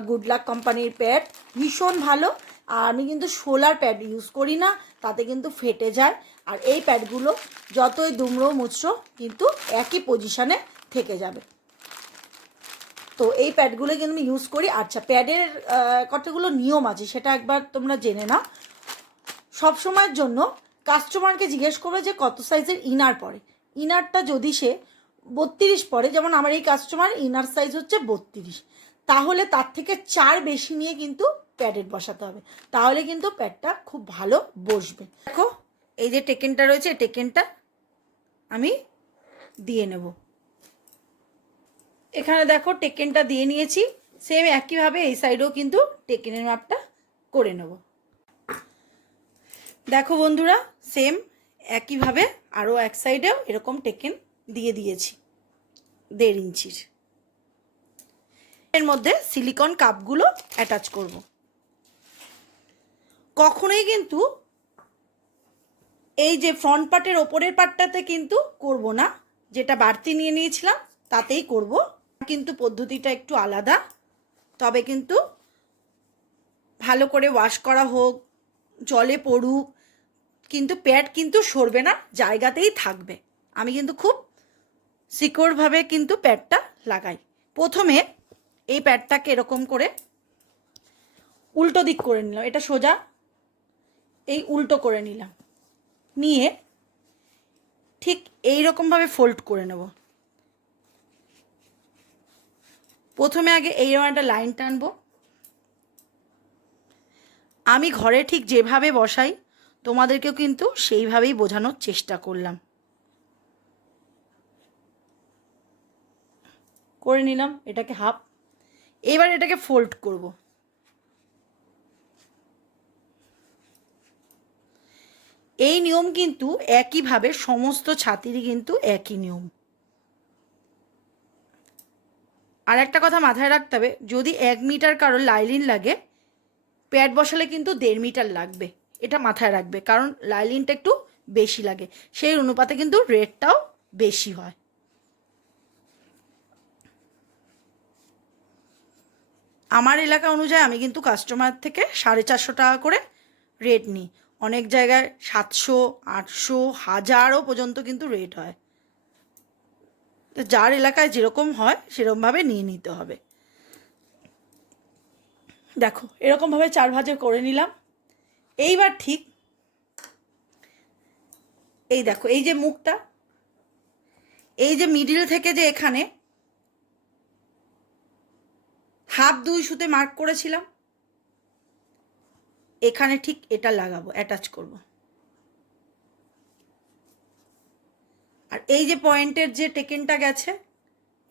গুড লাক কোম্পানির প্যাড ভীষণ ভালো। আর আমি কিন্তু সোলার প্যাড ইউজ করি না, তাতে কিন্তু ফেটে যায়, আর এই প্যাডগুলো যতই দুমড়ো মুচড়ো কিন্তু একই পজিশানে থেকে যাবে। তো এই প্যাডগুলো কিন্তু আমি ইউজ করি। আচ্ছা, প্যাডের কতগুলো নিয়ম আছে সেটা একবার তোমরা জেনে নাও। সবসময়ের জন্য কাস্টমারকে জিজ্ঞেস করবে যে কত সাইজের ইনার পরে, ইনারটা যদি সে 32 পরে, যেমন আমার এই কাস্টমার ইনার সাইজ হচ্ছে 32, তাহলে তার থেকে 4 বেশি নিয়ে কিন্তু প্যাডেড বসাতে হবে, তাহলে কিন্তু প্যাডটা খুব ভালো বসবে। দেখো এই যে টেকেনটা রয়েছে, টেকেনটা আমি দিয়ে নেব, এখানে দেখো টেকেনটা দিয়ে নিয়েছি, সেম একইভাবে এই সাইডেও কিন্তু টেকেনের মাপটা করে নেব। দেখো বন্ধুরা সেম একইভাবে আরও এক সাইডেও এরকম টেকেন দিয়ে দিয়েছি 1.5 ইঞ্চির। এর মধ্যে সিলিকন কাপগুলো অ্যাটাচ করব। কখনোই কিন্তু এই যে ফ্রন্ট পার্টের ওপরের পার্টটাতে কিন্তু করব না, যেটা বাড়তি নিয়ে নিয়েছিলাম তাতেই করব, কিন্তু পদ্ধতিটা একটু আলাদা, তবে কিন্তু ভালো করে ওয়াশ করা হোক, জলে পড়ুক, কিন্তু প্যাড কিন্তু সরবে না, জায়গাতেই থাকবে। আমি কিন্তু খুব সিকিউরভাবে কিন্তু প্যাডটা লাগাই। প্রথমে এই প্যাডটাকে এরকম করে উল্টো দিক করে নিলাম, এটা সোজা, এই উল্টো করে নিলাম, নিয়ে ঠিক এই রকমভাবে ফোল্ড করে নেব। প্রথমে আগে এইরকম একটা লাইন টানবো, আমি ঘরে ঠিক যেভাবে বসাই তোমাদেরকেও কিন্তু সেইভাবেই বোঝানোর চেষ্টা করলাম, করে নিলাম এটাকে হাফ। এবার এটাকে ফোল্ড করব, এই নিয়ম কিন্তু একইভাবে সমস্ত ছাতিরই কিন্তু একই নিয়ম। আর একটা কথা মাথায় রাখতে হবে, যদি 1 মিটার কারোর লাইলিন লাগে, প্যাড বসালে কিন্তু 1.5 মিটার লাগবে, এটা মাথায় রাখবে, কারণ লাইলিনটা একটু বেশি লাগে, সেই অনুপাতে কিন্তু রেটটাও বেশি হয়। আমার এলাকা অনুযায়ী আমি কিন্তু কাস্টমার থেকে 450 টাকা করে রেট নিই, অনেক জায়গায় 700, 800, 1000ও পর্যন্ত কিন্তু রেট হয়। তো যার এলাকায় যেরকম হয় সেরকমভাবে নিয়ে নিতে হবে। দেখো এরকমভাবে 4 ভাঁজে করে নিলাম। এইবার ঠিক এই দেখো, এই যে মুখটা, এই যে মিডিল থেকে যে এখানে 1/2 সুতে মার্ক করেছিলাম, এখানে ঠিক এটা লাগাবো, অ্যাটাচ করব। আর এই যে পয়েন্টের যে টেকেনটা গেছে,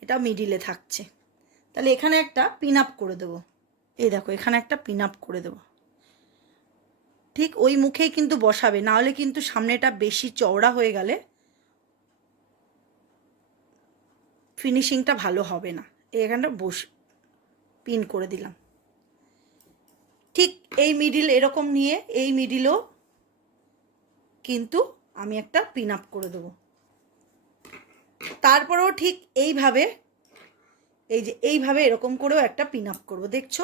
এটা মিডিলে থাকছে, তাহলে এখানে একটা পিন আপ করে দেবো। এই দেখো এখানে একটা পিন আপ করে দেবো, ঠিক ওই মুখেই কিন্তু বসাবে, না হলে কিন্তু সামনেটা বেশি চওড়া হয়ে গেলে ফিনিশিংটা ভালো হবে না। এখানটা পিন করে দিলাম। ঠিক এই মিডিল এরকম নিয়ে এই মিডিলও কিন্তু আমি একটা পিন আপ করে দেবো। তারপরেও ঠিক এইভাবে, এই যে এইভাবে এরকম করেও একটা পিন আপ করবো। দেখছো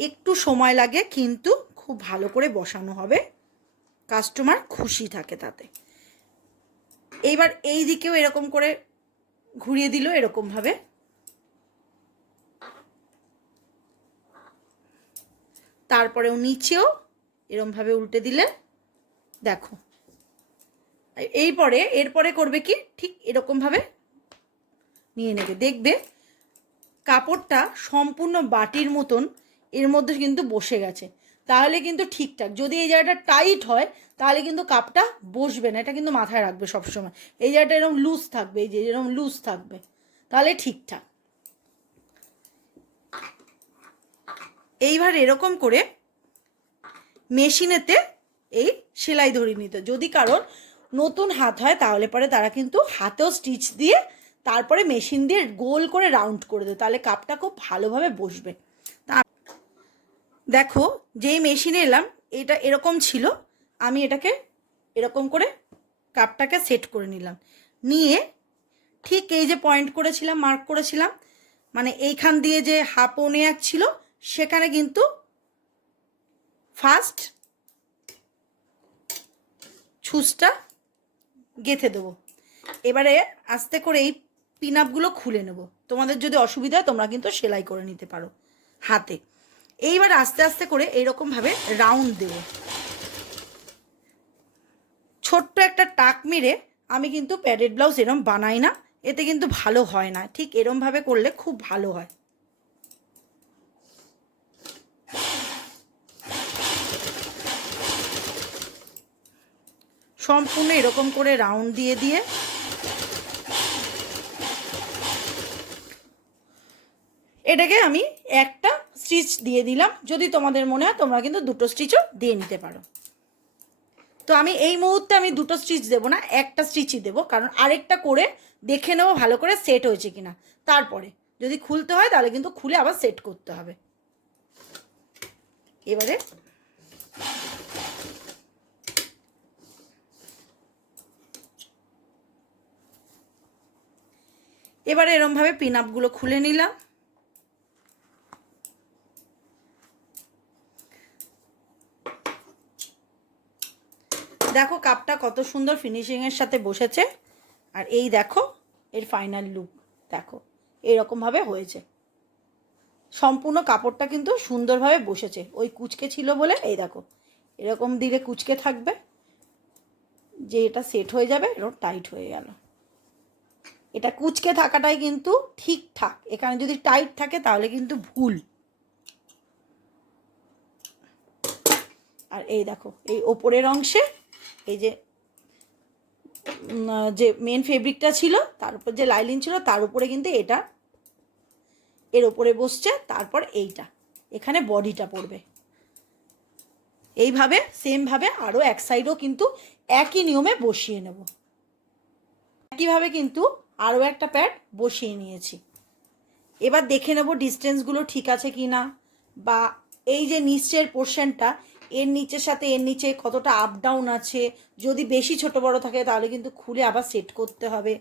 একটু সময় লাগে, কিন্তু খুব ভালো করে বসানো হবে, কাস্টমার খুশি থাকে তাতে। এইবার এই দিকেও এরকম করে ঘুরিয়ে দিল এরকমভাবে, তারপরেও নিচেও এরকমভাবে উল্টে দিলে দেখো। এরপরে করবে কি, ঠিক এরকমভাবে নিয়ে নেবে, দেখবে কাপড়টা সম্পূর্ণ বাটির মতন এর মধ্যে কিন্তু বসে গেছে, তাহলে কিন্তু ঠিকঠাক। যদি এই জায়গাটা টাইট হয় তাহলে কিন্তু কাপটা বসবে না, এটা কিন্তু মাথায় রাখবে সবসময়। এই জায়গাটা এরকম লুজ থাকবে, এই যে এরকম লুজ থাকবে, তাহলে ঠিকঠাক। এইবার এরকম করে মেশিনেতে এই সেলাই ধরিয়ে নিতে। যদি কারোর নতুন হাত হয় তাহলে পরে তারা কিন্তু হাতেও স্টিচ দিয়ে তারপরে মেশিন দিয়ে গোল করে রাউন্ড করে দেয়, তাহলে কাপটা খুব ভালোভাবে বসবে। তা দেখো যেই মেশিনে এলাম, এটা এরকম ছিল, আমি এটাকে এরকম করে কাপটাকে সেট করে নিলাম, নিয়ে ঠিক এই যে পয়েন্ট করেছিলাম, মার্ক করেছিলাম, মানে এইখান দিয়ে যে হাফ নেয়ার ছিল সেখানে কিন্তু ফার্স্ট ছুঁচটা গেঁথে দেবো। এবারে আস্তে করে এই পিন আপগুলো খুলে নেব। তোমাদের যদি অসুবিধা হয় তোমরা কিন্তু সেলাই করে নিতে পারো হাতে। এইবার আস্তে আস্তে করে এইরকমভাবে রাউন্ড দেব। ছোট্ট একটা টাক মেরে আমি কিন্তু প্যাডেড ব্লাউজ এরম বানাই না, এতে কিন্তু ভালো হয় না। ঠিক এরমভাবে করলে খুব ভালো হয়। সম্পূর্ণ এরকম করে রাউন্ড দিয়ে দিয়ে এটাকে আমি একটা স্টিচ দিয়ে দিলাম। যদি তোমাদের মনে হয় তোমরা কিন্তু 2টো স্টিচও দিয়ে নিতে পারো। তো আমি এই মুহূর্তে আমি 2টো স্টিচ দেবো না, একটা স্টিচই দেবো, কারণ আরেকটা করে দেখে নেবো ভালো করে সেট হয়েছে কিনা। তারপরে যদি খুলতে হয় তাহলে কিন্তু খুলে আবার সেট করতে হবে। এবারে এরমভাবে পিন আপগুলো খুলে নিলাম। দেখো কাপটা কত সুন্দর ফিনিশিংয়ের সাথে বসেছে। আর এই দেখো এর ফাইনাল লুক, দেখো এইরকমভাবে হয়েছে। সম্পূর্ণ কাপড়টা কিন্তু সুন্দরভাবে বসেছে। ওই কুচকে ছিল বলে এই দেখো এরকম দিলে কুচকে থাকবে, যে এটা সেট হয়ে যাবে এরকম টাইট হয়ে গেল। এটা কুচকে থাকাটাই কিন্তু ঠিকঠাক, এখানে যদি টাইট থাকে তাহলে কিন্তু ভুল। আর এই দেখো এই ওপরের অংশে এই যে মেন ফেব্রিকটা ছিল, তার উপর যে লাইলিন ছিল তার উপরে কিন্তু এটা এর ওপরে বসছে, তারপর এইটা এখানে বডিটা পড়বে। এইভাবে সেমভাবে আরও এক সাইডও কিন্তু একই নিয়মে বসিয়ে নেব। একইভাবে কিন্তু আরও একটা প্যাড বসিয়ে নিয়েছি। এবার দেখে নেব ডিস্টেন্সগুলো ঠিক আছে কি না, বা এই যে নিচের পোর্শনটা এর নিচের সাথে এর নিচে কতটা আপ ডাউন আছে। যদি বেশি ছোট বড় থাকে তাহলে কিন্তু খুলে আবার সেট করতে হবে।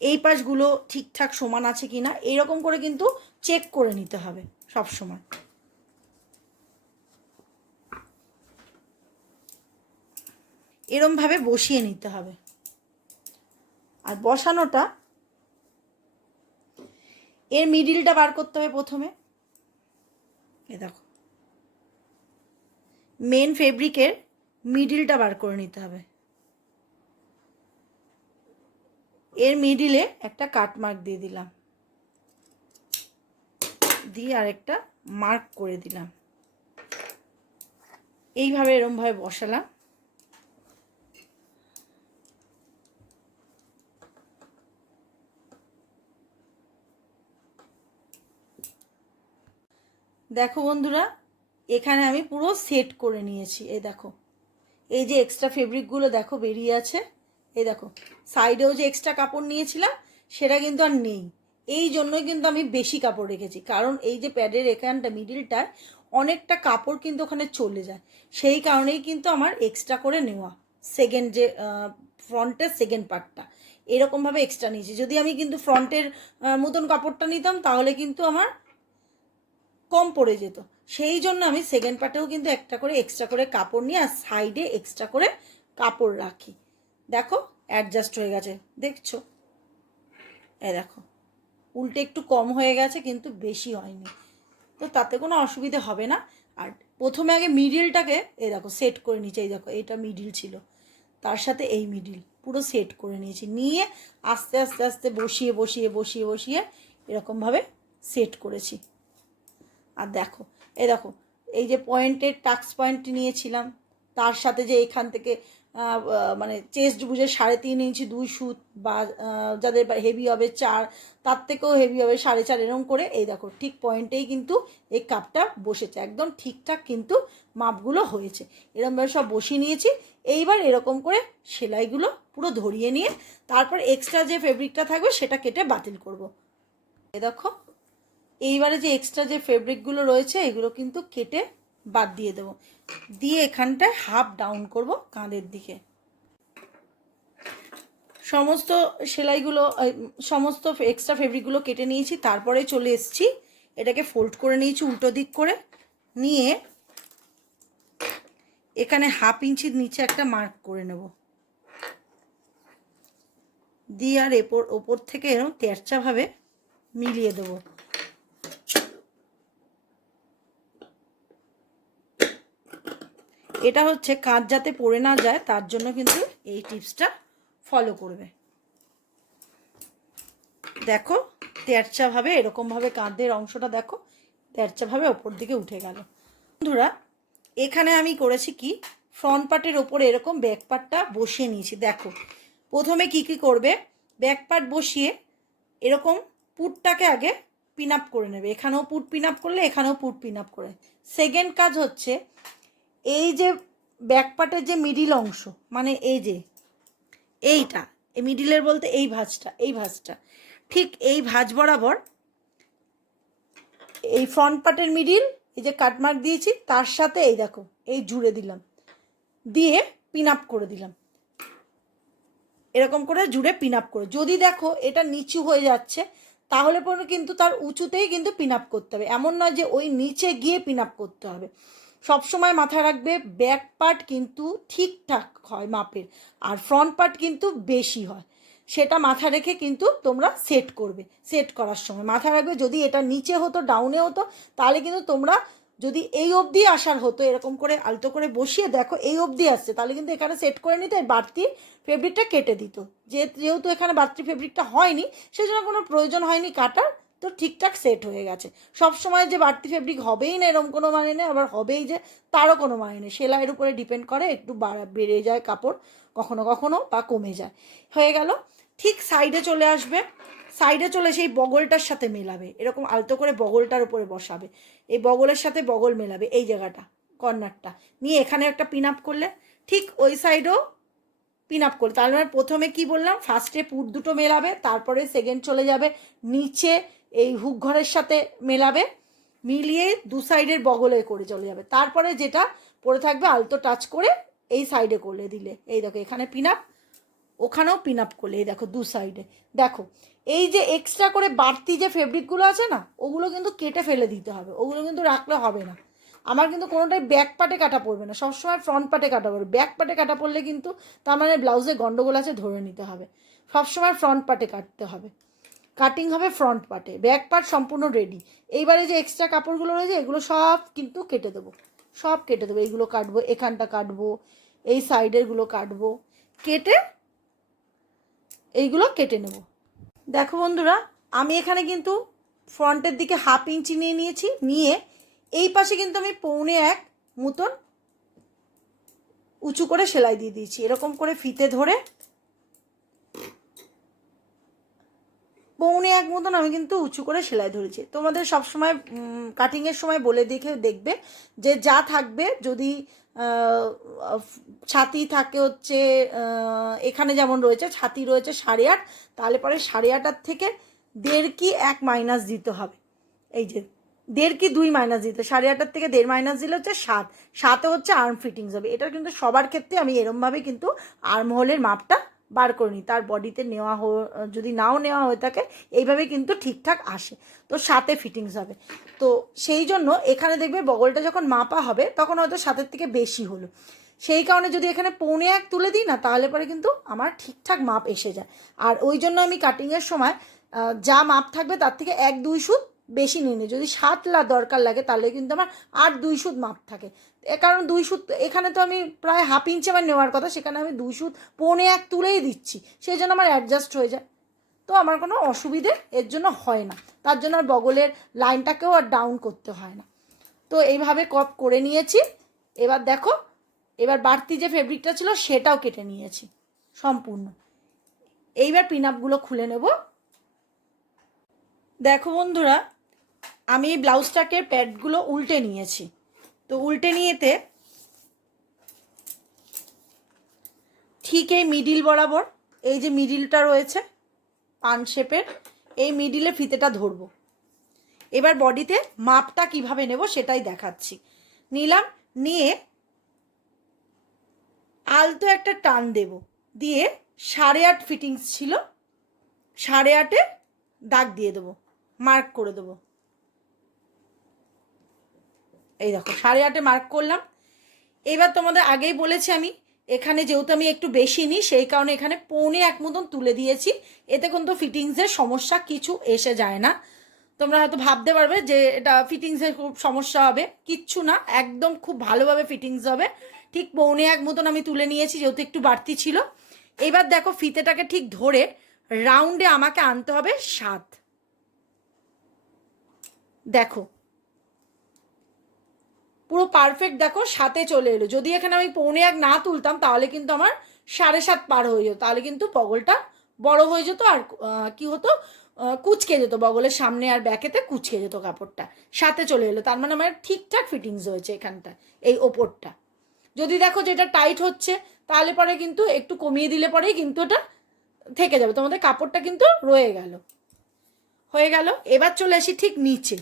এই পাশগুলো ঠিকঠাক সমান আছে কি না এইরকম করে কিন্তু চেক করে নিতে হবে সব সময়। এরমভাবে বসিয়ে নিতে হবে। আর বসানোটা এর মিডিলটা বার করতে হবে প্রথমে। এ দেখো মেন ফেব্রিকের মিডিলটা বার করে নিতে হবে। এর মিডিলে একটা কাট মার্ক দিয়ে দিলাম, দিয়ে আরেকটা মার্ক করে দিলাম। এইভাবে এরমভাবে বসালাম। দেখো বন্ধুরা, এখানে আমি পুরো সেট করে নিয়েছি। এই দেখো এই যে এক্সট্রা ফেব্রিকগুলো দেখো বেরিয়ে আছে। এই দেখো সাইডেও যে এক্সট্রা কাপড় নিয়েছিলাম সেটা কিন্তু আর নেই। এই জন্যই কিন্তু আমি বেশি কাপড় রেখেছি, কারণ এই যে প্যাডের এখানটা মিডিলটায় অনেকটা কাপড় কিন্তু ওখানে চলে যায়। সেই কারণেই কিন্তু আমার এক্সট্রা করে নেওয়া। সেকেন্ড যে ফ্রন্টের সেকেন্ড পার্টটা এরকমভাবে এক্সট্রা নিয়েছি। যদি আমি কিন্তু ফ্রন্টের মতন কাপড়টা নিতাম তাহলে কিন্তু আমার কম পড়ে যেত। সেই জন্য আমি সেকেন্ড পার্টেও কিন্তু একটা করে এক্সট্রা করে কাপড় নিয়ে আর সাইডে এক্সট্রা করে কাপড় রাখি। দেখো অ্যাডজাস্ট হয়ে গেছে, দেখছো? দেখো উল্টে একটু কম হয়ে গেছে কিন্তু বেশি হয়নি, তো তাতে কোনো অসুবিধে হবে না। আর প্রথমে আগে মিডিলটাকে দেখো সেট করে নিয়েছি। এই দেখো এটা মিডিল ছিল, তার সাথে এই মিডিল পুরো সেট করে নিয়েছি। নিয়ে আস্তে আস্তে আস্তে বসিয়ে বসিয়ে বসিয়ে বসিয়ে এরকমভাবে সেট করেছি। আর দেখো দেখো এই যে পয়েন্টের টাক্স পয়েন্ট নিয়েছিলাম, তার সাথে যে এখান থেকে মানে চেস্ট বুঝে 3.5 ইঞ্চি 2 সুত, বা যাদের হেভি হবে 4, তার থেকেও হেভি হবে 4.5, এরকম করে এই দেখো ঠিক পয়েন্টেই কিন্তু এই কাপটা বসেছে। একদম ঠিকঠাক কিন্তু মাপগুলো হয়েছে। এরকমভাবে সব বসিয়ে নিয়েছি। এইবার এরকম করে সেলাইগুলো পুরো ধরিয়ে নিয়ে তারপর এক্সট্রা যে ফেব্রিকটা থাকবে সেটা কেটে বাতিল করব। দেখো এইবারে যে এক্সট্রা যে ফেব্রিকগুলো রয়েছে এগুলো কিন্তু কেটে বাদ দিয়ে দেবো। দিয়ে এখানটায় হাফ ডাউন করব কাঁধের দিকে। সমস্ত সেলাইগুলো সমস্ত এক্সট্রা ফেব্রিকগুলো কেটে নিয়েছি। তারপরে চলে এসেছি, এটাকে ফোল্ড করে নিয়েছি উল্টো দিক করে নিয়ে এখানে 1/2 ইঞ্চির নিচে একটা মার্ক করে নেব। দিয়ে আর ওপর থেকে এরকম তেরচাভাবে মিলিয়ে দেবো। এটা হচ্ছে কাঁধ যাতে পড়ে না যায় তার জন্য কিন্তু এই টিপসটা ফলো করবে। দেখো তেরচাভাবে এরকমভাবে কাঁধের অংশটা দেখো তেরচাভাবে ওপর দিকে উঠে গেল। বন্ধুরা এখানে আমি করেছি কি, ফ্রন্ট পার্টের ওপরে এরকম ব্যাক পার্টটা বসিয়ে নিয়েছি। দেখো প্রথমে কি কি করবে, ব্যাক পার্ট বসিয়ে এরকম পুটটাকে আগে পিন আপ করে নেবে। এখানেও পুট পিন আপ করলে এখানেও পুট পিন আপ করে। সেকেন্ড কাজ হচ্ছে এই যে ব্যাক পার্টের যে মিডিল অংশ, মানে এই যে এইটা, এই মিডিলের বলতে এই ভাঁজটা ঠিক এই ভাঁজ বরাবর এই ফ্রন্ট পার্টের মিডিল এই যে কাটমার্ক দিয়েছি তার সাথে এই দেখো এই জুড়ে দিলাম, দিয়ে পিন আপ করে দিলাম। এরকম করে জুড়ে পিন আপ করে, যদি দেখো এটা নিচু হয়ে যাচ্ছে তাহলে পরে কিন্তু তার উঁচুতেই কিন্তু পিন আপ করতে হবে। এমন নয় যে ওই নিচে গিয়ে পিন আপ করতে হবে। সবসময় মাথায় রাখবে ব্যাক পার্ট কিন্তু ঠিকঠাক হয় মাপের, আর ফ্রন্ট পার্ট কিন্তু বেশি হয়। সেটা মাথায় রেখে কিন্তু তোমরা সেট করবে। সেট করার সময় মাথায় রাখবে যদি এটা নিচে হতো ডাউনে হতো তাহলে কিন্তু তোমরা যদি এই অবধি আসার হতো এরকম করে আলতো করে বসিয়ে দেখো এই অবধি আসছে তাহলে কিন্তু এখানে সেট করে নিতে বাড়তি ফেব্রিকটা কেটে দিত। যেহেতু এখানে বাড়তি ফেব্রিকটা হয়নি সেজন্য কোনো প্রয়োজন হয়নি কাটার, তো ঠিকঠাক সেট হয়ে গেছে। সব সময় যে বাড়তি ফেব্রিক হবেই না এরকম কোনো মানে নেই, আবার হবেই যে তারও কোনো মানে নেই। সেলাইয়ের উপরে ডিপেন্ড করে, একটু বেড়ে যায় কাপড় কখনো কখনো বা কমে যায়। হয়ে গেল। ঠিক সাইডে চলে আসবে, সাইডে চলে সেই বগলটার সাথে মেলাবে, এরকম আলতো করে বগলটার উপরে বসাবে, এই বগলের সাথে বগল মেলাবে এই জায়গাটা কর্নারটা নিয়ে এখানে একটা পিন আপ করলে ঠিক ওই সাইডেও পিন আপ করে। তার মানে প্রথমে কি বললাম, ফার্স্টে পুট দুটো মেলাবে, তারপরে সেকেন্ড চলে যাবে নিচে এই হুক ঘরের সাথে মেলাবে, মিলিয়ে দু সাইডের বগলে করে চলে যাবে। তারপরে যেটা পড়ে থাকবে আলতো টাচ করে এই সাইডে করলে দিলে, এই দেখো এখানে পিন আপ, ওখানেও পিন আপ করলে, এই দেখো দু সাইডে। দেখো এই যে এক্সট্রা করে বাড়তি যে ফেব্রিকগুলো আছে না, ওগুলো কিন্তু কেটে ফেলে দিতে হবে, ওগুলো কিন্তু রাখলে হবে না। আমার কিন্তু কোনোটাই ব্যাক পার্টে কাটা পড়বে না, সবসময় ফ্রন্ট পার্টে কাটা পড়বে। ব্যাক পার্টে কাটা পড়লে কিন্তু তার মানে ব্লাউজে গন্ডগোল আছে, ধরে নিতে হবে। সবসময় ফ্রন্ট পার্টে কাটতে হবে, কাটিং হবে ফ্রন্ট পার্টে, ব্যাক পার্ট সম্পূর্ণ রেডি। এইবারে যে এক্সট্রা কাপড়গুলো রয়েছে এগুলো সব কিন্তু কেটে দেবো, সব কেটে দেবো। এইগুলো কাটবো, এখানটা কাটবো, এই সাইডেরগুলো কাটবো, কেটে এইগুলো কেটে নেব। দেখো বন্ধুরা, আমি এখানে কিন্তু ফ্রন্টের দিকে 1/2 ইঞ্চি নিয়ে নিয়েছি, নিয়ে এই পাশে কিন্তু আমি 1.25 মতন উঁচু করে সেলাই দিয়ে দিয়েছি। এরকম করে ফিতে ধরে 1.25 মতন আমি কিন্তু উঁচু করে সেলাই ধরেছি। তোমাদের সবসময় কাটিংয়ের সময় বলে দেখবে যে যা থাকবে, যদি ছাতি থাকে হচ্ছে এখানে যেমন রয়েছে ছাতি রয়েছে 8.5, তাহলে পরে 8.5 থেকে 1.5 কি 1 মাইনাস দিতে হবে। এই যে 1.5 কি 2 মাইনাস দিতে, 8.5 থেকে 1.5 মাইনাস দিলে হচ্ছে 7, 7 হচ্ছে আর্ম ফিটিংস হবে। এটা কিন্তু সবার ক্ষেত্রে আমি এরমভাবে কিন্তু আর্ম হোলের মাপটা বার করে নিই। তার বডিতে নেওয়া যদি নাও নেওয়া হয়ে থাকে এইভাবে কিন্তু ঠিকঠাক আসে, তো 7-এ ফিটিংস হবে। তো সেই জন্য এখানে দেখবে বগলটা যখন মাপা হবে তখন হয়তো 7-এর থেকে বেশি হলো, সেই কারণে যদি এখানে 1.25 তুলে দিই না, তাহলে পরে কিন্তু আমার ঠিকঠাক মাপ এসে যায়। আর ওই জন্য আমি কাটিংয়ের সময় যা মাপ থাকবে তার থেকে 1-2 সুত বেশি নিয়ে নিই। যদি 7 দরকার লাগে তাহলে কিন্তু আমার 8-2 সুত মাপ থাকে। কারণ 2 সুত এখানে তো আমি প্রায় 1/2 ইঞ্চি আমার নেওয়ার কথা, সেখানে আমি 2 সুত 1.25 তুলেই দিচ্ছি, সেই জন্য আমার অ্যাডজাস্ট হয়ে যায়। তো আমার কোনো অসুবিধে এর জন্য হয় না, তার জন্য আর বগলের লাইনটাকেও আর ডাউন করতে হয় না। তো এইভাবে কপ করে নিয়েছি। এবার দেখো, এবার বাড়তি যে ফেব্রিকটা ছিল সেটাও কেটে নিয়েছি সম্পূর্ণ। এইবার পিন আপগুলো খুলে নেব। দেখো বন্ধুরা, আমি ব্লাউজটাকে প্যাডগুলো উল্টে নিয়েছি। তো উল্টে নিয়েতে ঠিক এই মিডিল বরাবর, এই যে মিডিলটা রয়েছে পান শেপের, এই মিডিলে ফিতেটা ধরবো। এবার বডিতে মাপটা কিভাবে নেব সেটাই দেখাচ্ছি। নিলাম, নিয়ে আলতো একটা টান দেব, দিয়ে 8.5 ফিটিংস ছিল, 8.5-এ দাগ দিয়ে দেবো, মার্ক করে দেবো। এই দেখো 8.5-এ মার্ক করলাম। এবার তোমাদের আগেই বলেছি আমি, এখানে যেহেতু আমি একটু বেশি নিই সেই কারণে এখানে 1.25 মতন তুলে দিয়েছি। এতে কিন্তু ফিটিংসের সমস্যা কিছু এসে যায় না। তোমরা হয়তো ভাবতে পারবে যে এটা ফিটিংসের খুব সমস্যা হবে, কিচ্ছু না, একদম খুব ভালোভাবে ফিটিংস হবে। ঠিক 1.25 মতন আমি তুলে নিয়েছি, যেহেতু একটু বাড়তি ছিল। এবার দেখো ফিতেটাকে ঠিক ধরে রাউন্ডে আমাকে আনতে হবে 7। দেখো পুরো পারফেক্ট, দেখো 7-এ চলে এলো। যদি এখানে আমি 1.25 না তুলতাম তাহলে কিন্তু আমার 7.5 পার হয়ে যেত, তাহলে কিন্তু বগলটা বড় হয়ে যেত, আর কি হতো, কুচকে যেত বগলের সামনে আর ব্যাকেতে কুচকে যেত কাপড়টা। 7-এ চলে এলো, তার মানে আমার ঠিকঠাক ফিটিংস হয়েছে এখানটা, এই ওপরটা। যদি দেখো যেটা টাইট হচ্ছে তাহলে পরে কিন্তু একটু কমিয়ে দিলে পরেই কিন্তু ওটা থেকে যাবে, তোমাদের কাপড়টা কিন্তু রয়ে গেল, হয়ে গেল। এবার চলে আসি ঠিক নিচে,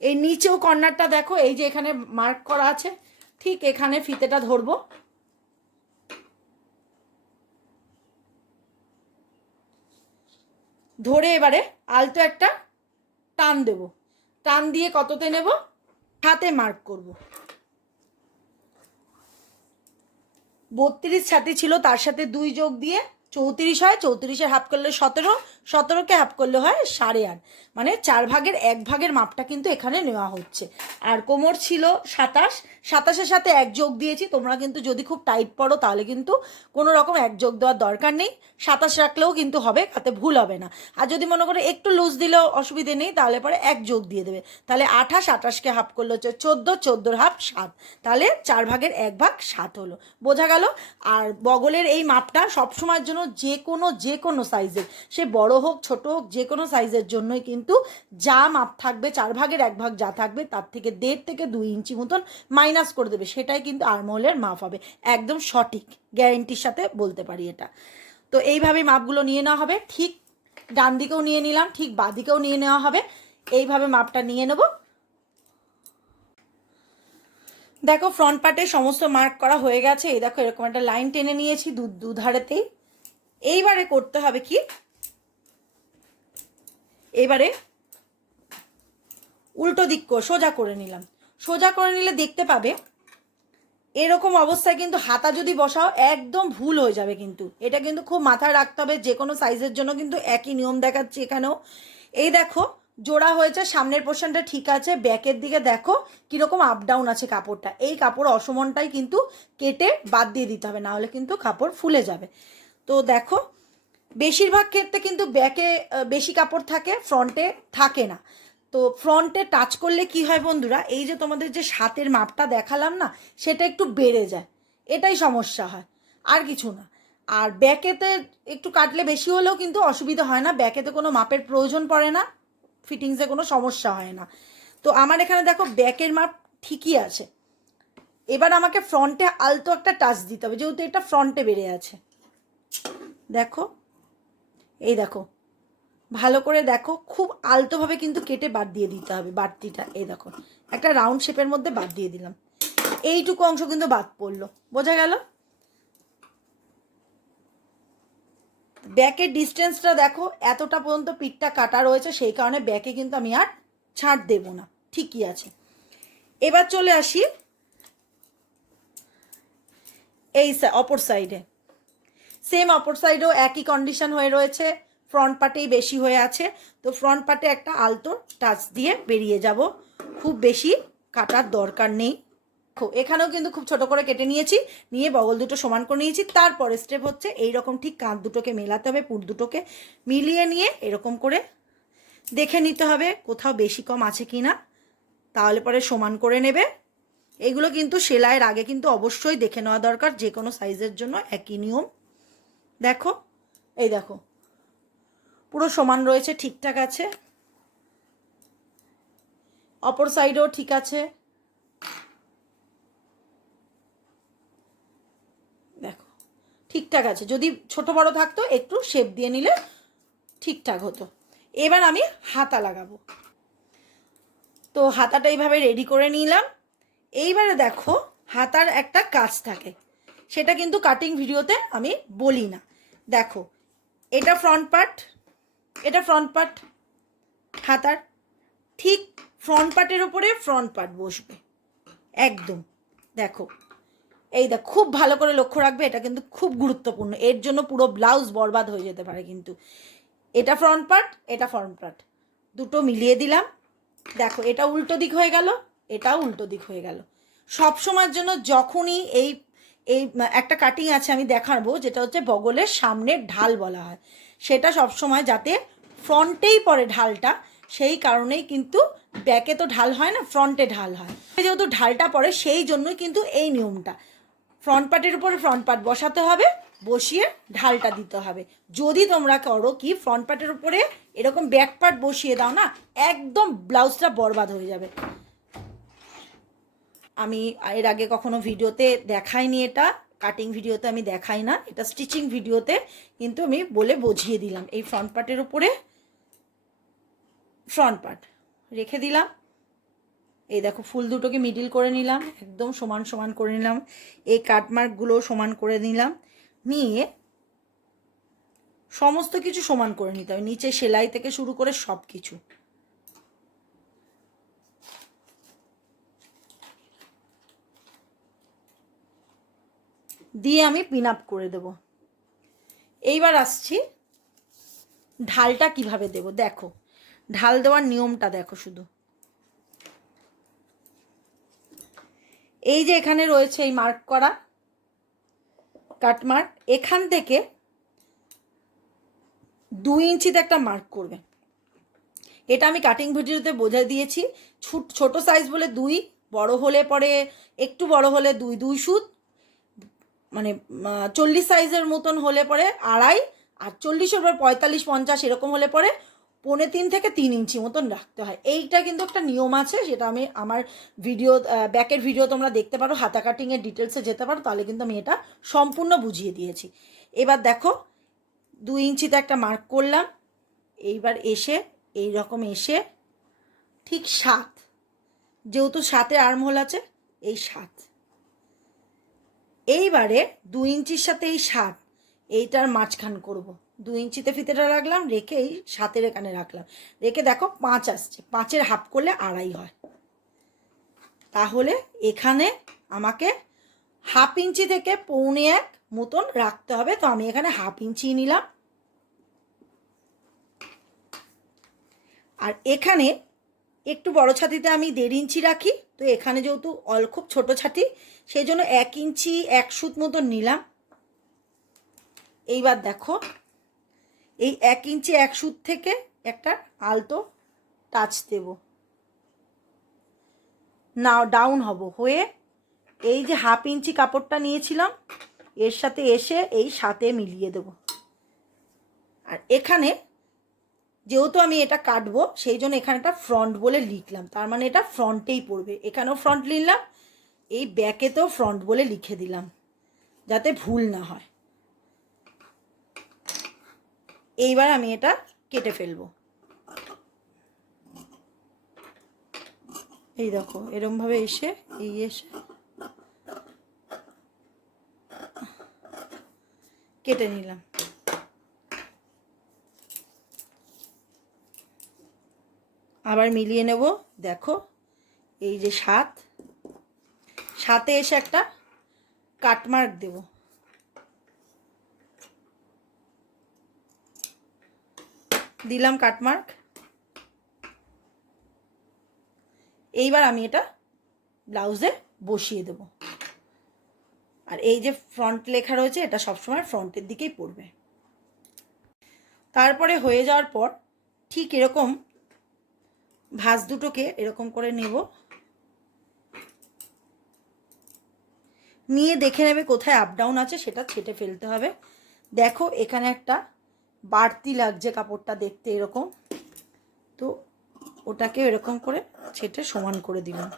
এই নিচেও কর্নারটা দেখো, এই যে এখানে মার্ক করা আছে, ঠিক এখানে ফিতেটা ধরবো, ধরে এবারে আলতো একটা টান দেব, টান দিয়ে কততে নেব, হাতে মার্ক করব। 32 ছাতি ছিল, তার সাথে 2 যোগ দিয়ে 34 হয়, 34-এর হাফ করলে 17, 17-কে হাফ করলে হয় 8.5, মানে 4/1 ভাগের মাপটা কিন্তু এখানে নেওয়া হচ্ছে। আর কোমর ছিল 27, 27-এর সাথে 1 যোগ দিয়েছি। তোমরা কিন্তু যদি খুব টাইট পড়ো তাহলে কিন্তু কোনো রকম 1 যোগ দেওয়ার দরকার নেই, 27 রাখলেও কিন্তু হবে, তাতে ভুল হবে না। আর যদি মনে করো একটু লুজ দিলেও অসুবিধে নেই, তাহলে পরে 1 যোগ দিয়ে দেবে, তাহলে 28, 28-কে হাফ করলে হচ্ছে 14, 14-এর হাফ 7, তাহলে 4/1 ভাগ 7 হলো, বোঝা গেল। আর বগলের এই মাপটা সবসময়ের জন্য যে কোনো সাইজের, সে বড় হোক ছোট হোক যে কোনো সাইজের জন্যই কিন্তু যা মাপ থাকবে 4 ভাগের 1 ভাগ যা থাকবে তার থেকে 1.5 থেকে 2 ইঞ্চি মতন মাইনাস করে দেবে, সেটাই কিন্তু আর্মহোলের মাপ হবে। একদম সঠিক, গ্যারেন্টির সাথে বলতে পারি এটা। তো এইভাবেই মাপগুলো নিয়ে নেওয়া হবে। ঠিক ডান দিকেও নিয়ে নিলাম, ঠিক বাঁ দিকেও নিয়ে নেওয়া হবে। এইভাবে মাপটা নিয়ে নেব। দেখো ফ্রন্ট পার্টে সমস্ত মার্ক করা হয়ে গেছে। এই দেখো এরকম একটা লাইন টেনে নিয়েছি দুধারেতেই। এইবারে করতে হবে কি, এবারে উল্টো দিক সোজা করে নিলাম। সোজা করে নিলে দেখতে পাবে এরকম অবস্থায় কিন্তু হাতা যদি বসাও একদম ভুল হয়ে যাবে, কিন্তু এটা কিন্তু খুব মাথায় রাখতে হবে। যে কোনো সাইজের জন্য কিন্তু একই নিয়ম দেখাচ্ছি এখানেও। এই দেখো জোড়া হয়েছে, সামনের পোর্শনটা ঠিক আছে, ব্যাকের দিকে দেখো কীরকম আপ ডাউন আছে কাপড়টা। এই কাপড় অসমানটাই কিন্তু কেটে বাদ দিয়ে দিতে হবে, নাহলে কিন্তু কাপড় ফুলে যাবে। তো দেখো বেশিরভাগ ক্ষেত্রে কিন্তু ব্যাকে বেশি কাপড় থাকে, ফ্রন্টে থাকে না। তো ফ্রন্টে টাচ করলে কি হয় বন্ধুরা, এই যে তোমাদের যে হাতের মাপটা দেখালাম না, সেটা একটু বেড়ে যায়, এটাই সমস্যা হয়, আর কিছু না। আর ব্যাকেতে একটু কাটলে বেশি হলেও কিন্তু অসুবিধা হয় না, ব্যাকেতে কোনো মাপের প্রয়োজন পড়ে না, ফিটিংসে কোনো সমস্যা হয় না। তো আমার এখানে দেখো ব্যাকের মাপ ঠিকই আছে। এবার আমাকে ফ্রন্টে আলতো একটা টাচ দিতে হবে, যেহেতু এটা ফ্রন্টে বেড়ে আছে। দেখো এই দেখো ভালো করে দেখো, খুব আলতোভাবে কিন্তু কেটে বাদ দিয়ে দিতে হবে বাড়তিটা। এই দেখো একটা রাউন্ড শেপের মধ্যে বাদ দিয়ে দিলাম, এইটুকু অংশ কিন্তু বাদ পড়লো, বোঝা গেল? ব্যাকের ডিস্টেন্সটা দেখো এতটা পর্যন্ত পিঠটা কাটা রয়েছে, সেই কারণে ব্যাকে কিন্তু আমি আর ছাড় দেব না, ঠিকই আছে। এবার চলে আসি এই অপর সাইডে। সেম অপর সাইডেও একই কন্ডিশন হয়ে রয়েছে, ফ্রন্ট পার্টেই বেশি হয়ে আছে। তো ফ্রন্ট পার্টে একটা আলতো টাচ দিয়ে বেরিয়ে যাব, খুব বেশি কাটার দরকার নেই। এখানেও কিন্তু খুব ছোট করে কেটে নিয়েছি, নিয়ে বগল দুটো সমান করে নিয়েছি। তারপরে স্টেপ হচ্ছে এইরকম ঠিক কাঁধ দুটোকে মেলাতে হবে, পুট দুটোকে মিলিয়ে নিয়ে এরকম করে দেখে নিতে হবে কোথাও বেশি কম আছে কি না, তাহলে পরে সমান করে নেবে। এগুলো কিন্তু সেলাইয়ের আগে কিন্তু অবশ্যই দেখে নেওয়া দরকার, যে কোনো সাইজের জন্য একই নিয়ম। দেখো এই দেখো পুরো সমান রয়েছে, ঠিকঠাক আছে। অপর সাইডেও ঠিক আছে, দেখো ঠিকঠাক আছে। যদি ছোট বড় থাকতো একটু শেপ দিয়ে নিলে ঠিকঠাক হতো। এবার আমি হাতা লাগাবো। তো হাতাটা এইভাবে রেডি করে নিলাম। এইবারে দেখো হাতার একটা কাজ থাকে, সেটা কিন্তু কাটিং ভিডিওতে আমি বলি না। দেখো এটা ফ্রন্ট পার্ট, এটা ফ্রন্ট পার্ট হাতার, ঠিক ফ্রন্ট পার্টের উপরে ফ্রন্ট পার্ট বসবে একদম। দেখো এই দেখ, খুব ভালো করে লক্ষ্য রাখবে, এটা কিন্তু খুব গুরুত্বপূর্ণ, এর জন্য পুরো ব্লাউজ বরবাদ হয়ে যেতে পারে কিন্তু। এটা ফ্রন্ট পার্ট, এটা ফ্রন্ট পার্ট, দুটো মিলিয়ে দিলাম। দেখো এটা উল্টো দিক হয়ে গেল, এটাও উল্টো দিক হয়ে গেল। সব সময়ের জন্য যখনই এই এই একটা কাটিং আছে আমি দেখাবো, যেটা হচ্ছে বগলের সামনের ঢাল বলা হয়, সেটা সব সময় যাতে ফ্রন্টেই পড়ে ঢালটা, সেই কারণেই কিন্তু ব্যাকে তো ঢাল হয় না, ফ্রন্টে ঢাল হয়। যেহেতু ঢালটা পড়ে সেই জন্যই কিন্তু এই নিয়মটা, ফ্রন্ট পার্টের উপরে ফ্রন্ট পার্ট বসাতে হবে, বসিয়ে ঢালটা দিতে হবে। যদি তোমরা করো কি ফ্রন্ট পার্টের উপরে এরকম ব্যাক পার্ট বসিয়ে দাও না, একদম ব্লাউজটা বরবাদ হয়ে যাবে। আমি এর আগে কখনো ভিডিওতে দেখাইনি, এটা কাটিং ভিডিওতে আমি দেখাই না, এটা স্টিচিং ভিডিওতে কিন্তু আমি বলে বুঝিয়ে দিলাম। এই ফ্রন্ট পার্টের উপরে ফ্রন্ট পার্ট রেখে দিলাম। এই দেখো ফুল দুটোকে মিডিল করে নিলাম, একদম সমান সমান করে নিলাম, এই কাটমার্কগুলো সমান করে নিলাম, নিয়ে সমস্ত কিছু সমান করে নিতে হবে, নিচে সেলাই থেকে শুরু করে সব কিছু। দিয়ে আমি পিন আপ করে দেব। এইবার আসছি ঢালটা কিভাবে দেব। দেখো ঢাল দেওয়ার নিয়মটা দেখো, শুধু এই যে এখানে রয়েছে এই মার্ক করা কাট মার্ক, এখান থেকে 2 ইঞ্চিতে একটা মার্ক করবে। এটা আমি কাটিং ভিডিওতে বোঝাই দিয়েছি। ছোট সাইজ বলে 2, বড় হলে পরে একটু বড় হলে 2 সুত, মানে 40 সাইজের মতন হলে পরে 2.5, আর 40-এর উপর 45-50 এরকম হলে পরে 2.5 থেকে 3 ইঞ্চি মতন রাখতে হয়। এইটা কিন্তু একটা নিয়ম আছে, সেটা আমি আমার ভিডিও ব্যাকের ভিডিও তোমরা দেখতে পারো, হাতা কাটিংয়ের ডিটেলসে যেতে পারো, তাহলে কিন্তু আমি এটা সম্পূর্ণ বুঝিয়ে দিয়েছি। এবার দেখো 2 ইঞ্চিতে একটা মার্ক করলাম। এইবার এসে এই রকম এসে ঠিক 7, যেহেতু 7-এ আর্মহোল আছে, এই 7, এইবারে 2 ইঞ্চির সাথে এই 7 এইটার মাঝখান করব। 2 ইঞ্চিতে ফিতেটা রাখলাম, রেখে এই 7-এর এখানে রাখলাম, রেখে দেখো 5 আসছে, 5-এর হাফ করলে 2.5 হয়। তাহলে এখানে আমাকে 1/2 ইঞ্চি থেকে 1.25 মতন রাখতে হবে। তো আমি এখানে 1/2 ইঞ্চি নিলাম। আর এখানে একটু বড় ছাতিতে আমি 1.5 ইঞ্চি রাখি, তো এখানে যেহেতু খুব ছোটো ছাতি, সেই জন্য 1 ইঞ্চি 1 সুত মতন নিলাম। এইবার দেখো এই 1 ইঞ্চি 1 সুত থেকে একটা আলতো টাচ দেব, নাও ডাউন হব, হয়ে এই যে 1/2 ইঞ্চি কাপড়টা নিয়েছিলাম এর সাথে এসে এই 7-এ মিলিয়ে দেব। আর এখানে যেহেতু আমি এটা কাটবো, সেই জন্য এখানে একটা ফ্রন্ট বলে লিখলাম, তার মানে এটা ফ্রন্টেই পড়বে। এখানেও ফ্রন্ট লিখলাম, এই ব্যাকেতেও ফ্রন্ট বলে লিখে দিলাম, যাতে ভুল না হয়। এইবার আমি এটা কেটে ফেলবো। এই দেখো এরমভাবে এসে এই এসে কেটে নিলাম। আবার মিলিয়ে নেব। দেখো এই যে 7-এ এসে একটা কাটমার্ক দেব, দিলাম কাটমার্ক। এইবার আমি এটা ব্লাউজে বসিয়ে দেব। আর এই যে ফ্রন্ট লেখা রয়েছে, এটা সবসময় ফ্রন্টের দিকেই পড়বে। তারপরে হয়ে যাওয়ার পর ঠিক এরকম ভাঁজ দুটোকে এরকম করে নেব, নিয়ে দেখে নেবে কোথায় আপ ডাউন আছে, সেটা ছেটে ফেলতে হবে। দেখো এখানে একটা বাড়তি লাগছে কাপড়টা দেখতে এরকম, তো ওটাকে এরকম করে ছেটে সমান করে দিলাম।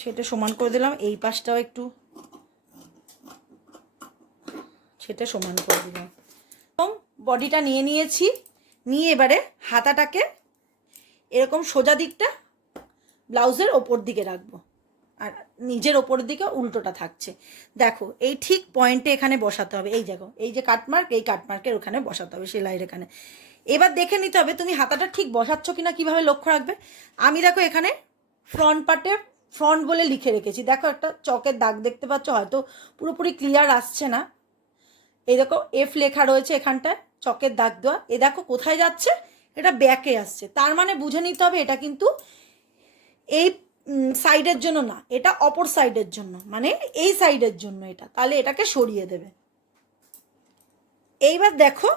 ছেটে সমান করে দিলাম। এই পাশটাও একটু ছেটে সমান করে দিলাম। এবং বডিটা নিয়ে নিয়েছি, নিয়ে এবারে হাতাটাকে এরকম সোজা দিকটা ব্লাউজের ওপর দিকে রাখবো, আর নিজের ওপর দিকে উল্টোটা থাকছে। দেখো এই ঠিক পয়েন্টে এখানে বসাতে হবে। এই দেখো এই যে কাটমার্ক, এই কাটমার্কের ওখানে বসাতে হবে, সেলাইয়ের এখানে। এবার দেখে নিতে হবে তুমি হাতাটা ঠিক বসাচ্ছ কিনা, কীভাবে লক্ষ্য রাখবে। আমি দেখো এখানে ফ্রন্ট পার্টে ফ্রন্ট বলে লিখে রেখেছি। দেখো একটা চকের দাগ দেখতে পাচ্ছ, হয়তো পুরোপুরি ক্লিয়ার আসছে না। এই দেখো এফ লেখা রয়েছে এখানটায়, চকের দাগ দেওয়া। এ দেখো কোথায় যাচ্ছে, এটা ব্যাকে আসছে, তার মানে বুঝে নিতে হবে এটা কিন্তু এই সাইডের জন্য না, এটা অপর সাইডের জন্য, মানে এই সাইডের জন্য এটা। তাহলে এটাকে সরিয়ে দেবে। এইবার দেখো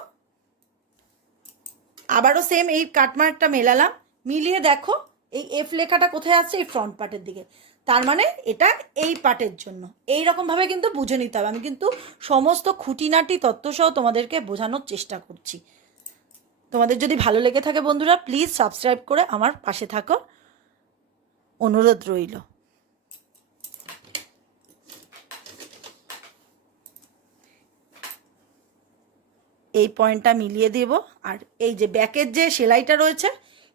আবারও সেম এই কাটমার্কটা মেলালাম, মিলিয়ে দেখো এই এফ লেখাটা কোথায় আসছে, এই ফ্রন্ট পার্টের দিকে, তার মানে এটা এই পার্টের জন্য। এই রকমভাবে কিন্তু বুঝে নিতে হবে। আমি কিন্তু সমস্ত খুঁটিনাটি তথ্যসহ তোমাদেরকে বোঝানোর চেষ্টা করছি। তোমাদের যদি ভালো লেগে থাকে বন্ধুরা, প্লিজ সাবস্ক্রাইব করে আমার পাশে থাকো, অনুরোধ রইল। এই পয়েন্টটা মিলিয়ে দেব। আর এই যে ব্যাকের যে সেলাইটা রয়েছে,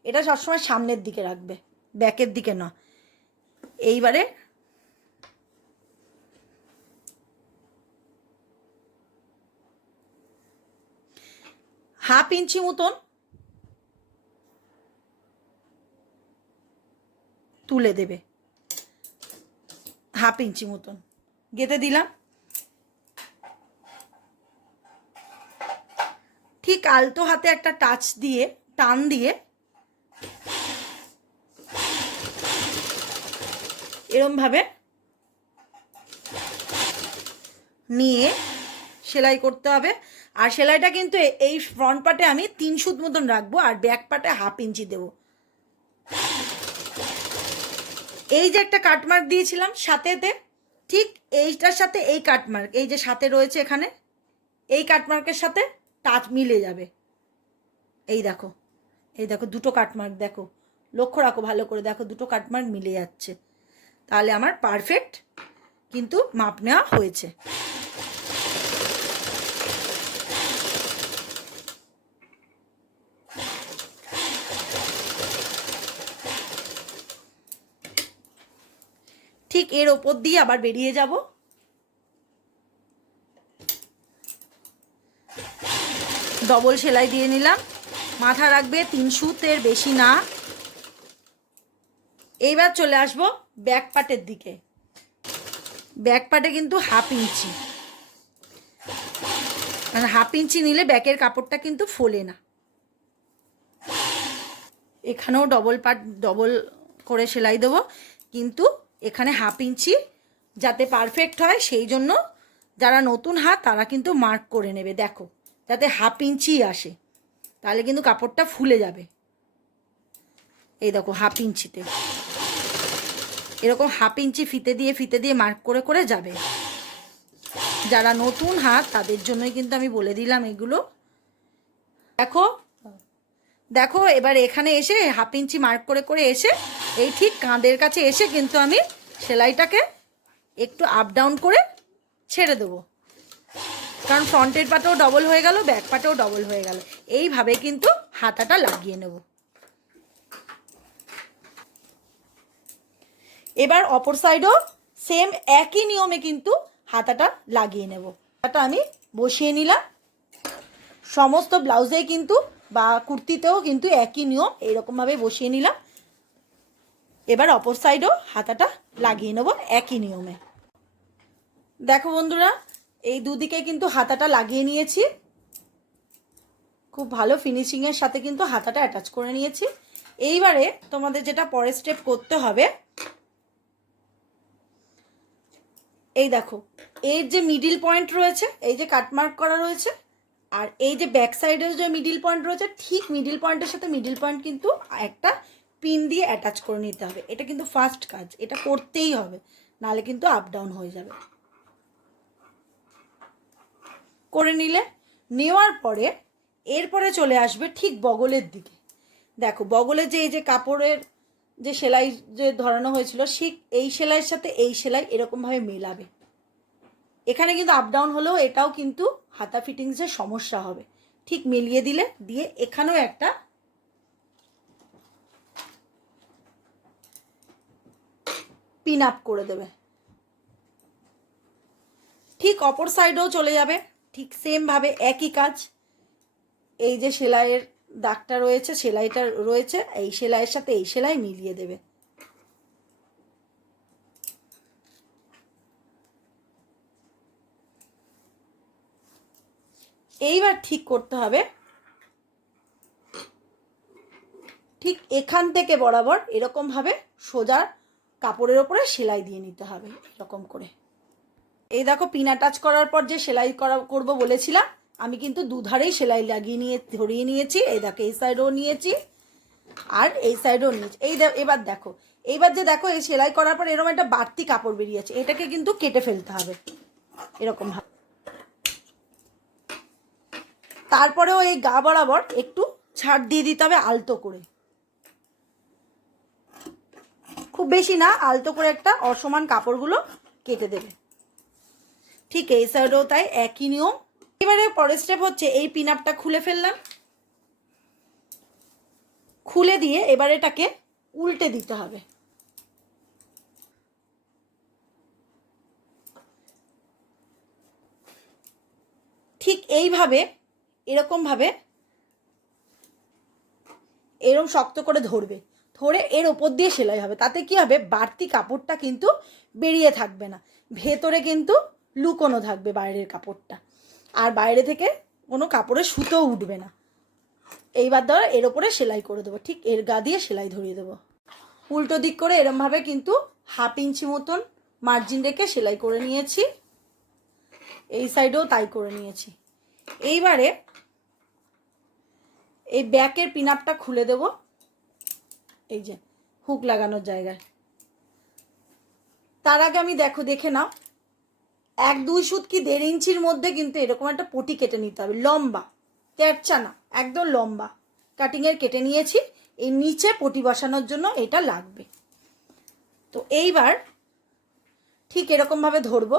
এটা সবসময় সামনের দিকে রাখবে, ব্যাকের দিকে না। এইবারে হাফ ইঞ্চি মতন তুলে দেবে, হাফ ইঞ্চি মতন গেঁথে দিলাম। ঠিক আলতো হাতে একটা টাচ দিয়ে, টান দিয়ে এরমভাবে নিয়ে সেলাই করতে হবে। আর সেলাইটা কিন্তু এই ফ্রন্ট পার্টে আমি 3 সুত মতন রাখবো, আর ব্যাক পার্টে হাফ ইঞ্চি দেবো। এই যে একটা কাটমার্ক দিয়েছিলাম সাথেতে, ঠিক এইটার সাথে এই কাটমার্ক, এই যে সাথে রয়েছে এখানে, এই কাটমার্কের সাথে টাচ মিলে যাবে। এই দেখো, এই দেখো দুটো কাটমার্ক, দেখো লক্ষ্য রাখো ভালো করে, দেখো দুটো কাটমার্ক মিলে যাচ্ছে। তাহলে আমার পারফেক্ট কিন্তু মাপ নেওয়া হয়েছে। ঠিক এর ওপর দিয়ে আবার বেরিয়ে যাব। ডবল সেলাই দিয়ে নিলাম। মাথা রাখবে 3 সুতের বেশি না। এইবার চলে আসব ব্যাক পার্টের দিকে। ব্যাক পার্টে কিন্তু 1/2 ইঞ্চি, মানে 1/2 ইঞ্চি নিলে ব্যাকের কাপড়টা কিন্তু ফোলে না। এখানেও ডবল করে সেলাই দেবো, কিন্তু এখানে 1/2 ইঞ্চি যাতে পারফেক্ট হয় সেই জন্য যারা নতুন হাত তারা কিন্তু মার্ক করে নেবে, দেখো যাতে 1/2 ইঞ্চি আসে, তাহলে কিন্তু কাপড়টা ফুলে যাবে। এই দেখো 1/2 ইঞ্চিতে এরকম 1/2 ইঞ্চি ফিতে দিয়ে মার্ক করে করে যাবে। যারা নতুন হাত তাদের জন্যই কিন্তু আমি বলে দিলাম এগুলো। দেখো দেখো এবার এখানে এসে 1/2 ইঞ্চি মার্ক করে করে এসে এই ঠিক কাঁধের কাছে এসে কিন্তু আমি সেলাইটাকে একটু আপ ডাউন করে ছেড়ে দেবো, কারণ ফ্রন্টের পাটেও ডবল হয়ে গেল, ব্যাক পাটেও ডবল হয়ে গেল। এইভাবে কিন্তু হাতাটা লাগিয়ে নেব। এবার অপর সাইডও সেম একই নিয়মে কিন্তু হাতাটা লাগিয়ে নেব। হাতাটা আমি বসিয়ে নিলাম। সমস্ত ব্লাউজেই কিন্তু বা কুর্তিতেও কিন্তু একই নিয়ম, এইরকমভাবে বসিয়ে নিলাম। এবার অপর সাইডও হাতাটা লাগিয়ে নেব একই নিয়মে। দেখো বন্ধুরা, এই দুদিকে কিন্তু হাতাটা লাগিয়ে নিয়েছি। খুব ভালো ফিনিশিংয়ের সাথে কিন্তু হাতাটা অ্যাটাচ করে নিয়েছি। এইবারে তোমাদের যেটা পরের স্টেপ করতে হবে, এই দেখো এর যে মিডিল পয়েন্ট রয়েছে, এই যে কাটমার্ক করা রয়েছে, আর এই যে ব্যাক সাইডের যে মিডিল পয়েন্ট রয়েছে, ঠিক মিডিল পয়েন্টের সাথে মিডিল পয়েন্ট কিন্তু একটা পিন দিয়ে অ্যাটাচ করে নিতে হবে। এটা কিন্তু ফার্স্ট কাজ, এটা করতেই হবে, নাহলে কিন্তু আপ ডাউন হয়ে যাবে। করে নিলে, নেওয়ার পরে এরপরে চলে আসবে ঠিক বগলের দিকে। দেখো বগলের যে এই যে কাপড়ের যে সেলাই যে ধরানো হয়েছিল, ঠিক এই সেলাইয়ের সাথে এই সেলাই এরকমভাবে মেলাবে। এখানে কিন্তু আপ ডাউন হলেও এটাও কিন্তু হাতা ফিটিংসের সমস্যা হবে। ঠিক মিলিয়ে দিলে, দিয়ে এখানেও একটা পিন আপ করে দেবে। ঠিক অপর সাইডেও চলে যাবে, ঠিক সেমভাবে একই কাজ। এই যে সেলাইয়ের দাগটা রয়েছে, সেলাইটা রয়েছে, এই সেলাইয়ের সাথে এই সেলাই মিলিয়ে দেবে। এইবার ঠিক করতে হবে, ঠিক এখান থেকে বরাবর এরকমভাবে সোজা কাপড়ের ওপরে সেলাই দিয়ে নিতে হবে এরকম করে। এই দেখো পিন অ্যাটাচ করার পর যে সেলাই করব বলেছিলাম, আমি কিন্তু দুধারেই সেলাই লাগিয়ে ধরিয়ে নিয়েছি। এই দেখো এই সাইডও নিয়েছি আর এই সাইডও নিয়েছি। এবার দেখো, এইবার যে দেখো এই সেলাই করার পর এরকম একটা বাড়তি কাপড় বেরিয়েছে, এটাকে কিন্তু কেটে ফেলতে হবে এরকম ভাবে। তারপরেও এই গা বরাবর একটু ছাড় দিয়ে দিতে হবে আলতো করে, খুব বেশি না, আলতো করে একটা অসমান কাপড়গুলো কেটে দেবে। ঠিক এই সাইডেও তাই একই নিয়ম। এবারে পরের স্টেপ হচ্ছে এই পিন আপটা খুলে ফেললাম, খুলে দিয়ে এবার এটাকে উল্টে দিতে হবে। ঠিক এইভাবে এরকমভাবে এরকম শক্ত করে ধরবে, ধরে এর ওপর দিয়ে সেলাই হবে। তাতে কি হবে, বাড়তি কাপড়টা কিন্তু বেরিয়ে থাকবে না, ভেতরে কিন্তু লুকোনো থাকবে বাইরের কাপড়টা, আর বাইরে থেকে কোনো কাপড়ের সুতো উঠবে না। এইবার ধরো এর ওপরে সেলাই করে দেবো, ঠিক এর গা দিয়ে সেলাই ধরিয়ে দেবো। উল্টো দিক করে এরমভাবে কিন্তু 1/2 ইঞ্চি মতন মার্জিন রেখে সেলাই করে নিয়েছি। এই সাইডেও তাই করে নিয়েছি। এইবারে এই ব্যাকের পিন আপটা খুলে দেব, এই যে হুক লাগানোর জায়গায়। তার আগে আমি দেখে নাও, 1-2 সুত কি 1.5 ইঞ্চির মধ্যে কিন্তু এরকম একটা পটি কেটে নিতে হবে, লম্বা, তেরচা না, একদম লম্বা কাটিংয়ের কেটে নিয়েছি। এই নিচে পটি বসানোর জন্য এটা লাগবে। তো এইবার ঠিক এরকমভাবে ধরবো,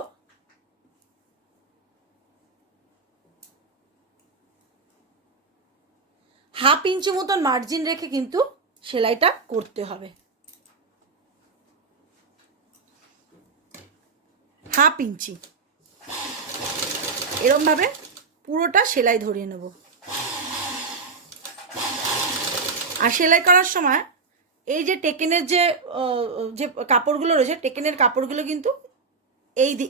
1/2 ইঞ্চি মতন মার্জিন রেখে কিন্তু সেলাইটা করতে হবে। 1/2 ইঞ্চি এরকমভাবে পুরোটা সেলাই ধরিয়ে নেব। আর সেলাই করার সময় এই যে টেকেনের যে কাপড়গুলো রয়েছে, টেকেনের কাপড়গুলো কিন্তু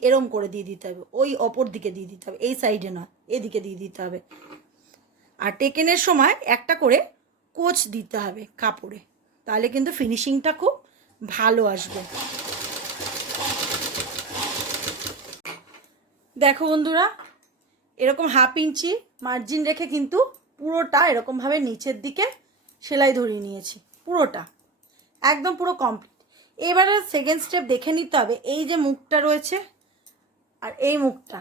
এরম করে দিয়ে দিতে হবে, ওই অপর দিকে দিয়ে দিতে হবে, এই সাইডে নয়, এদিকে দিয়ে দিতে হবে। আর টেকেনের সময় একটা করে কোচ দিতে হবে কাপড়ে, তাহলে কিন্তু ফিনিশিংটা খুব ভালো আসবে। দেখো বন্ধুরা, এরকম 1/2 ইঞ্চি মার্জিন রেখে কিন্তু পুরোটা এরকমভাবে নিচের দিকে সেলাই ধরিয়ে নিয়েছি, পুরোটা একদম পুরো কমপ্লিট। এবারে সেকেন্ড স্টেপ দেখে নিতে হবে এই যে মুখটা রয়েছে আর এই মুখটা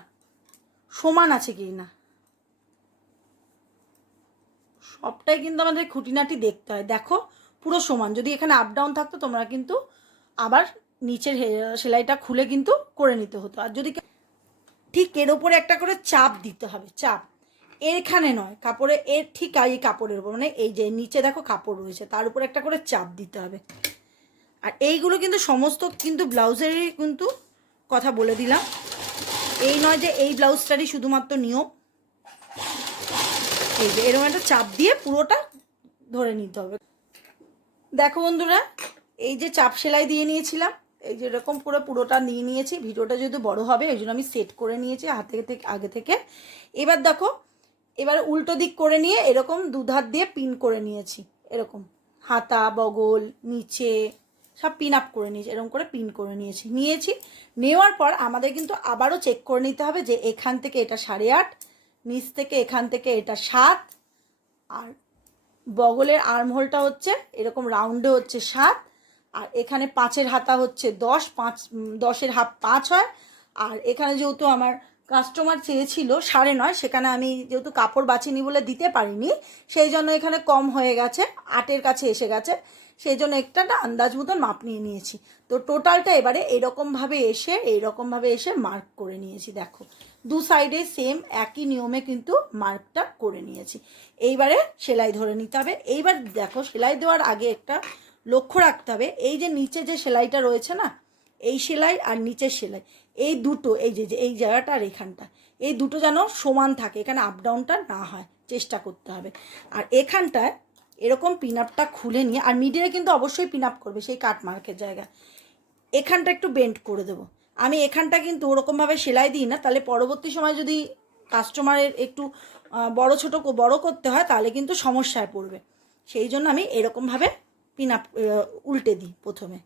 সমান আছে কি না, সবটাই কিন্তু আমাদের খুঁটিনাটি দেখতে হয়। দেখো পুরো সমান, যদি এখানে আপ ডাউন থাকতো তোমরা কিন্তু আবার নিচের সেলাইটা খুলে কিন্তু করে নিতে হতো। আর যদি ঠিক এর ওপরে একটা করে চাপ দিতে হবে, চাপ এখানে নয়, কাপড়ে এর ঠিক এই কাপড়ের উপর, মানে এই যে নিচে দেখো কাপড় রয়েছে তার উপর একটা করে চাপ দিতে হবে। আর এইগুলো কিন্তু সমস্ত কিন্তু ব্লাউজেরই কিন্তু কথা বলে দিলাম, এই নয় যে এই ব্লাউজটারই শুধুমাত্র নিয়ম। এই যে এরকম একটা চাপ দিয়ে পুরোটা ধরে নিতে হবে। দেখো বন্ধুরা, এই যে চাপ সেলাই দিয়ে নিয়েছিলাম, এই যে এরকম পুরোটা নিয়ে নিয়েছি। ভিডিওটা যেহেতু বড় হবে ওই জন্য আমি সেট করে নিয়েছি হাতে থেকে আগে থেকে। এবার দেখো, এবার উল্টো দিক করে নিয়ে এরকম দুধার দিয়ে পিন করে নিয়েছি, এরকম হাতা বগল নিচে সব পিন আপ করে নিয়েছি, এরকম করে পিন করে নিয়েছি। নেওয়ার পর আমাদের কিন্তু আবারও চেক করে নিতে হবে যে এখান থেকে এটা 8.5, নিচ থেকে এখান থেকে এটা 7, আর বগলের আর্মহোলটা হচ্ছে এরকম রাউন্ডে হচ্ছে 7, আর এখানে 5-এর হাতা হচ্ছে 10, 10-এর হাফ 5 হয়। আর এখানে যেহেতু আমার কাস্টমার চেয়েছিল 9.5, সেখানে আমি যেহেতু কাপড় বাছিনি বলে দিতে পারিনি, সেই জন্য এখানে কম হয়ে গেছে, 8-এর কাছে এসে গেছে, সেই জন্য একটা আন্দাজ মতন মাপ নিয়ে নিয়েছি। তো টোটালটা এবারে এইরকমভাবে এসে মার্ক করে নিয়েছি। দেখো দু সাইডে সেম একই নিয়মে কিন্তু মার্কটা করে নিয়েছি। এইবারে সেলাই ধরে নিতে হবে। এইবার দেখো সেলাই দেওয়ার আগে একটা লক্ষ্য রাখতে হবে, এই যে নিচে যে সেলাইটা রয়েছে না, এই সেলাই আর নিচের সেলাই, এই দুটো এই যে এই জায়গাটা আর এখানটা, এই দুটো যেন সমান থাকে, এখানে আপ ডাউনটা না হয়, চেষ্টা করতে হবে। আর এখানটায় এরকম পিন আপটা খুলে নিয়ে, আর মিডিলে কিন্তু অবশ্যই পিন আপ করবে সেই কাট মার্কের জায়গা, এখানটা একটু বেন্ড করে দেবো। আমি এখানটা কিন্তু ওরকমভাবে সেলাই দিই না, তাহলে পরবর্তী সময় যদি কাস্টমারের একটু বড় করতে হয় তাহলে কিন্তু সমস্যায় পড়বে, সেই জন্য আমি এরকমভাবে পিন আপ উল্টে দিই প্রথমে।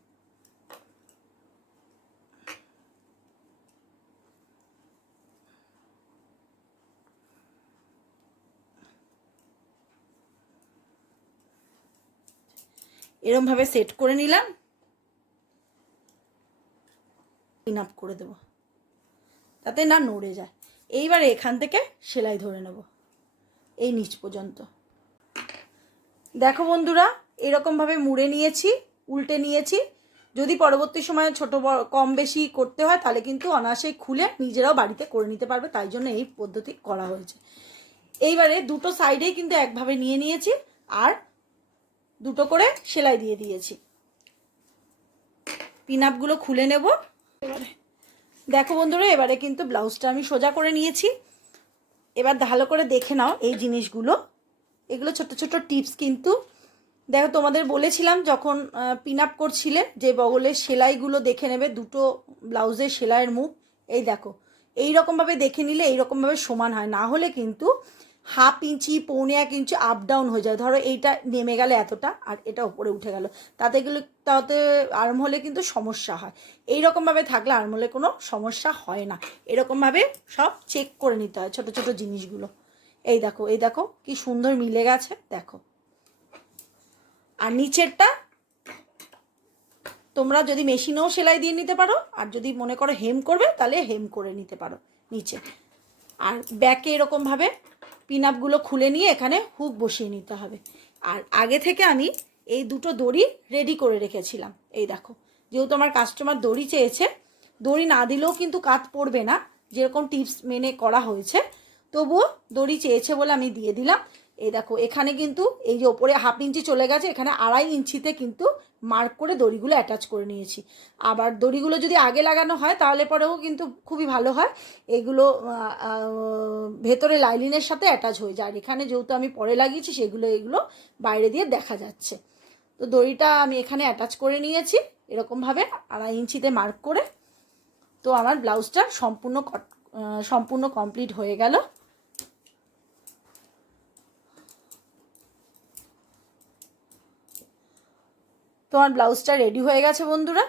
এরকমভাবে সেট করে নিলাম, পিন আপ করে দেবো তাতে না নড়ে যায়। এইবারে এখান থেকে সেলাই ধরে নেব এই নিচ পর্যন্ত। দেখো বন্ধুরা, এরকমভাবে মুড়ে নিয়েছি, উল্টে নিয়েছি। যদি পরবর্তী সময়ে ছোট বড় কম বেশি করতে হয় তাহলে কিন্তু অনায়াসেই খুলে নিজেরাও বাড়িতে করে নিতে পারবে, তাই জন্য এই পদ্ধতি করা হয়েছে। এইবারে দুটো সাইডেই কিন্তু একভাবে নিয়ে নিয়েছি আর দুটো করে সেলাই দিয়ে দিয়েছি। পিন আপগুলো খুলে নেব এবারে। দেখো বন্ধুরা, এবারে কিন্তু ব্লাউজটা আমি সোজা করে নিয়েছি। এবার ভালো করে দেখে নাও এই জিনিসগুলো, এগুলো ছোট ছোট টিপস কিন্তু। দেখো তোমাদের বলেছিলাম যখন পিন আপ করছিলে যে বগলের সেলাইগুলো দেখে নেবে, দুটো ব্লাউজের সেলাইয়ের মুখ এই দেখো এইরকমভাবে দেখে নিলে এইরকমভাবে সমান হয়, না হলে কিন্তু 1/2 ইঞ্চি 1.25 ইঞ্চি আপ ডাউন হয়ে যায়। ধরো এইটা নেমে গেলে এতটা আর এটা উপরে উঠে গেল, তাতে আর্মহোলে কিন্তু সমস্যা হয়। এইরকমভাবে থাকলে আর্মহোলে কোনো সমস্যা হয় না। এরকমভাবে সব চেক করে নিতে হয় ছোট ছোট জিনিসগুলো। এই দেখো কি সুন্দর মিলে গেছে দেখো। আর নিচেরটা তোমরা যদি মেশিনেও সেলাই দিয়ে নিতে পারো, আর যদি মনে করো হেম করবে তাহলে হেম করে নিতে পারো নিচে। আর ব্যাকে এরকমভাবে পিন আপগুলো খুলে নিয়ে এখানে হুক বসিয়ে নিতে হবে। আর আগে থেকে আমি এই দুটো দড়ি রেডি করে রেখেছিলাম। এই দেখো, যেহেতু আমার কাস্টমার দড়ি চেয়েছে, দড়ি না দিলেও কিন্তু কাত পড়বে না, যেরকম টিপস মেনে করা হয়েছে, তবুও দড়ি চেয়েছে বলে আমি দিয়ে দিলাম। এই দেখো, এখানে কিন্তু এই যে ওপরে 1/2 ইঞ্চি চলে গেছে, এখানে 2.5 ইঞ্চিতে কিন্তু মার্ক করে দড়িগুলো অ্যাটাচ করে নিয়েছি। আবার দড়িগুলো যদি আগে লাগানো হয় তাহলে পরেও কিন্তু খুবই ভালো হয়, এগুলো ভেতরে লাইলিনের সাথে অ্যাটাচ হয়ে যায়। আর এখানে যেহেতু আমি পরে লাগিয়েছি সেগুলো এগুলো বাইরে দিয়ে দেখা যাচ্ছে। তো দড়িটা আমি এখানে অ্যাটাচ করে নিয়েছি এরকমভাবে 2.5 ইঞ্চিতে মার্ক করে। তো আমার ব্লাউজটা সম্পূর্ণ কমপ্লিট হয়ে গেল। তো আমার ব্লাউজটা রেডি হয়ে গেছে বন্ধুরা।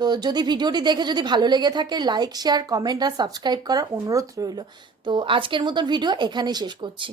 তো যদি ভিডিওটি দেখে যদি ভালো লেগে থাকে, লাইক, শেয়ার, কমেন্ট আর সাবস্ক্রাইব করার অনুরোধ রইল। তো আজকের মতন ভিডিও এখানেই শেষ করছি।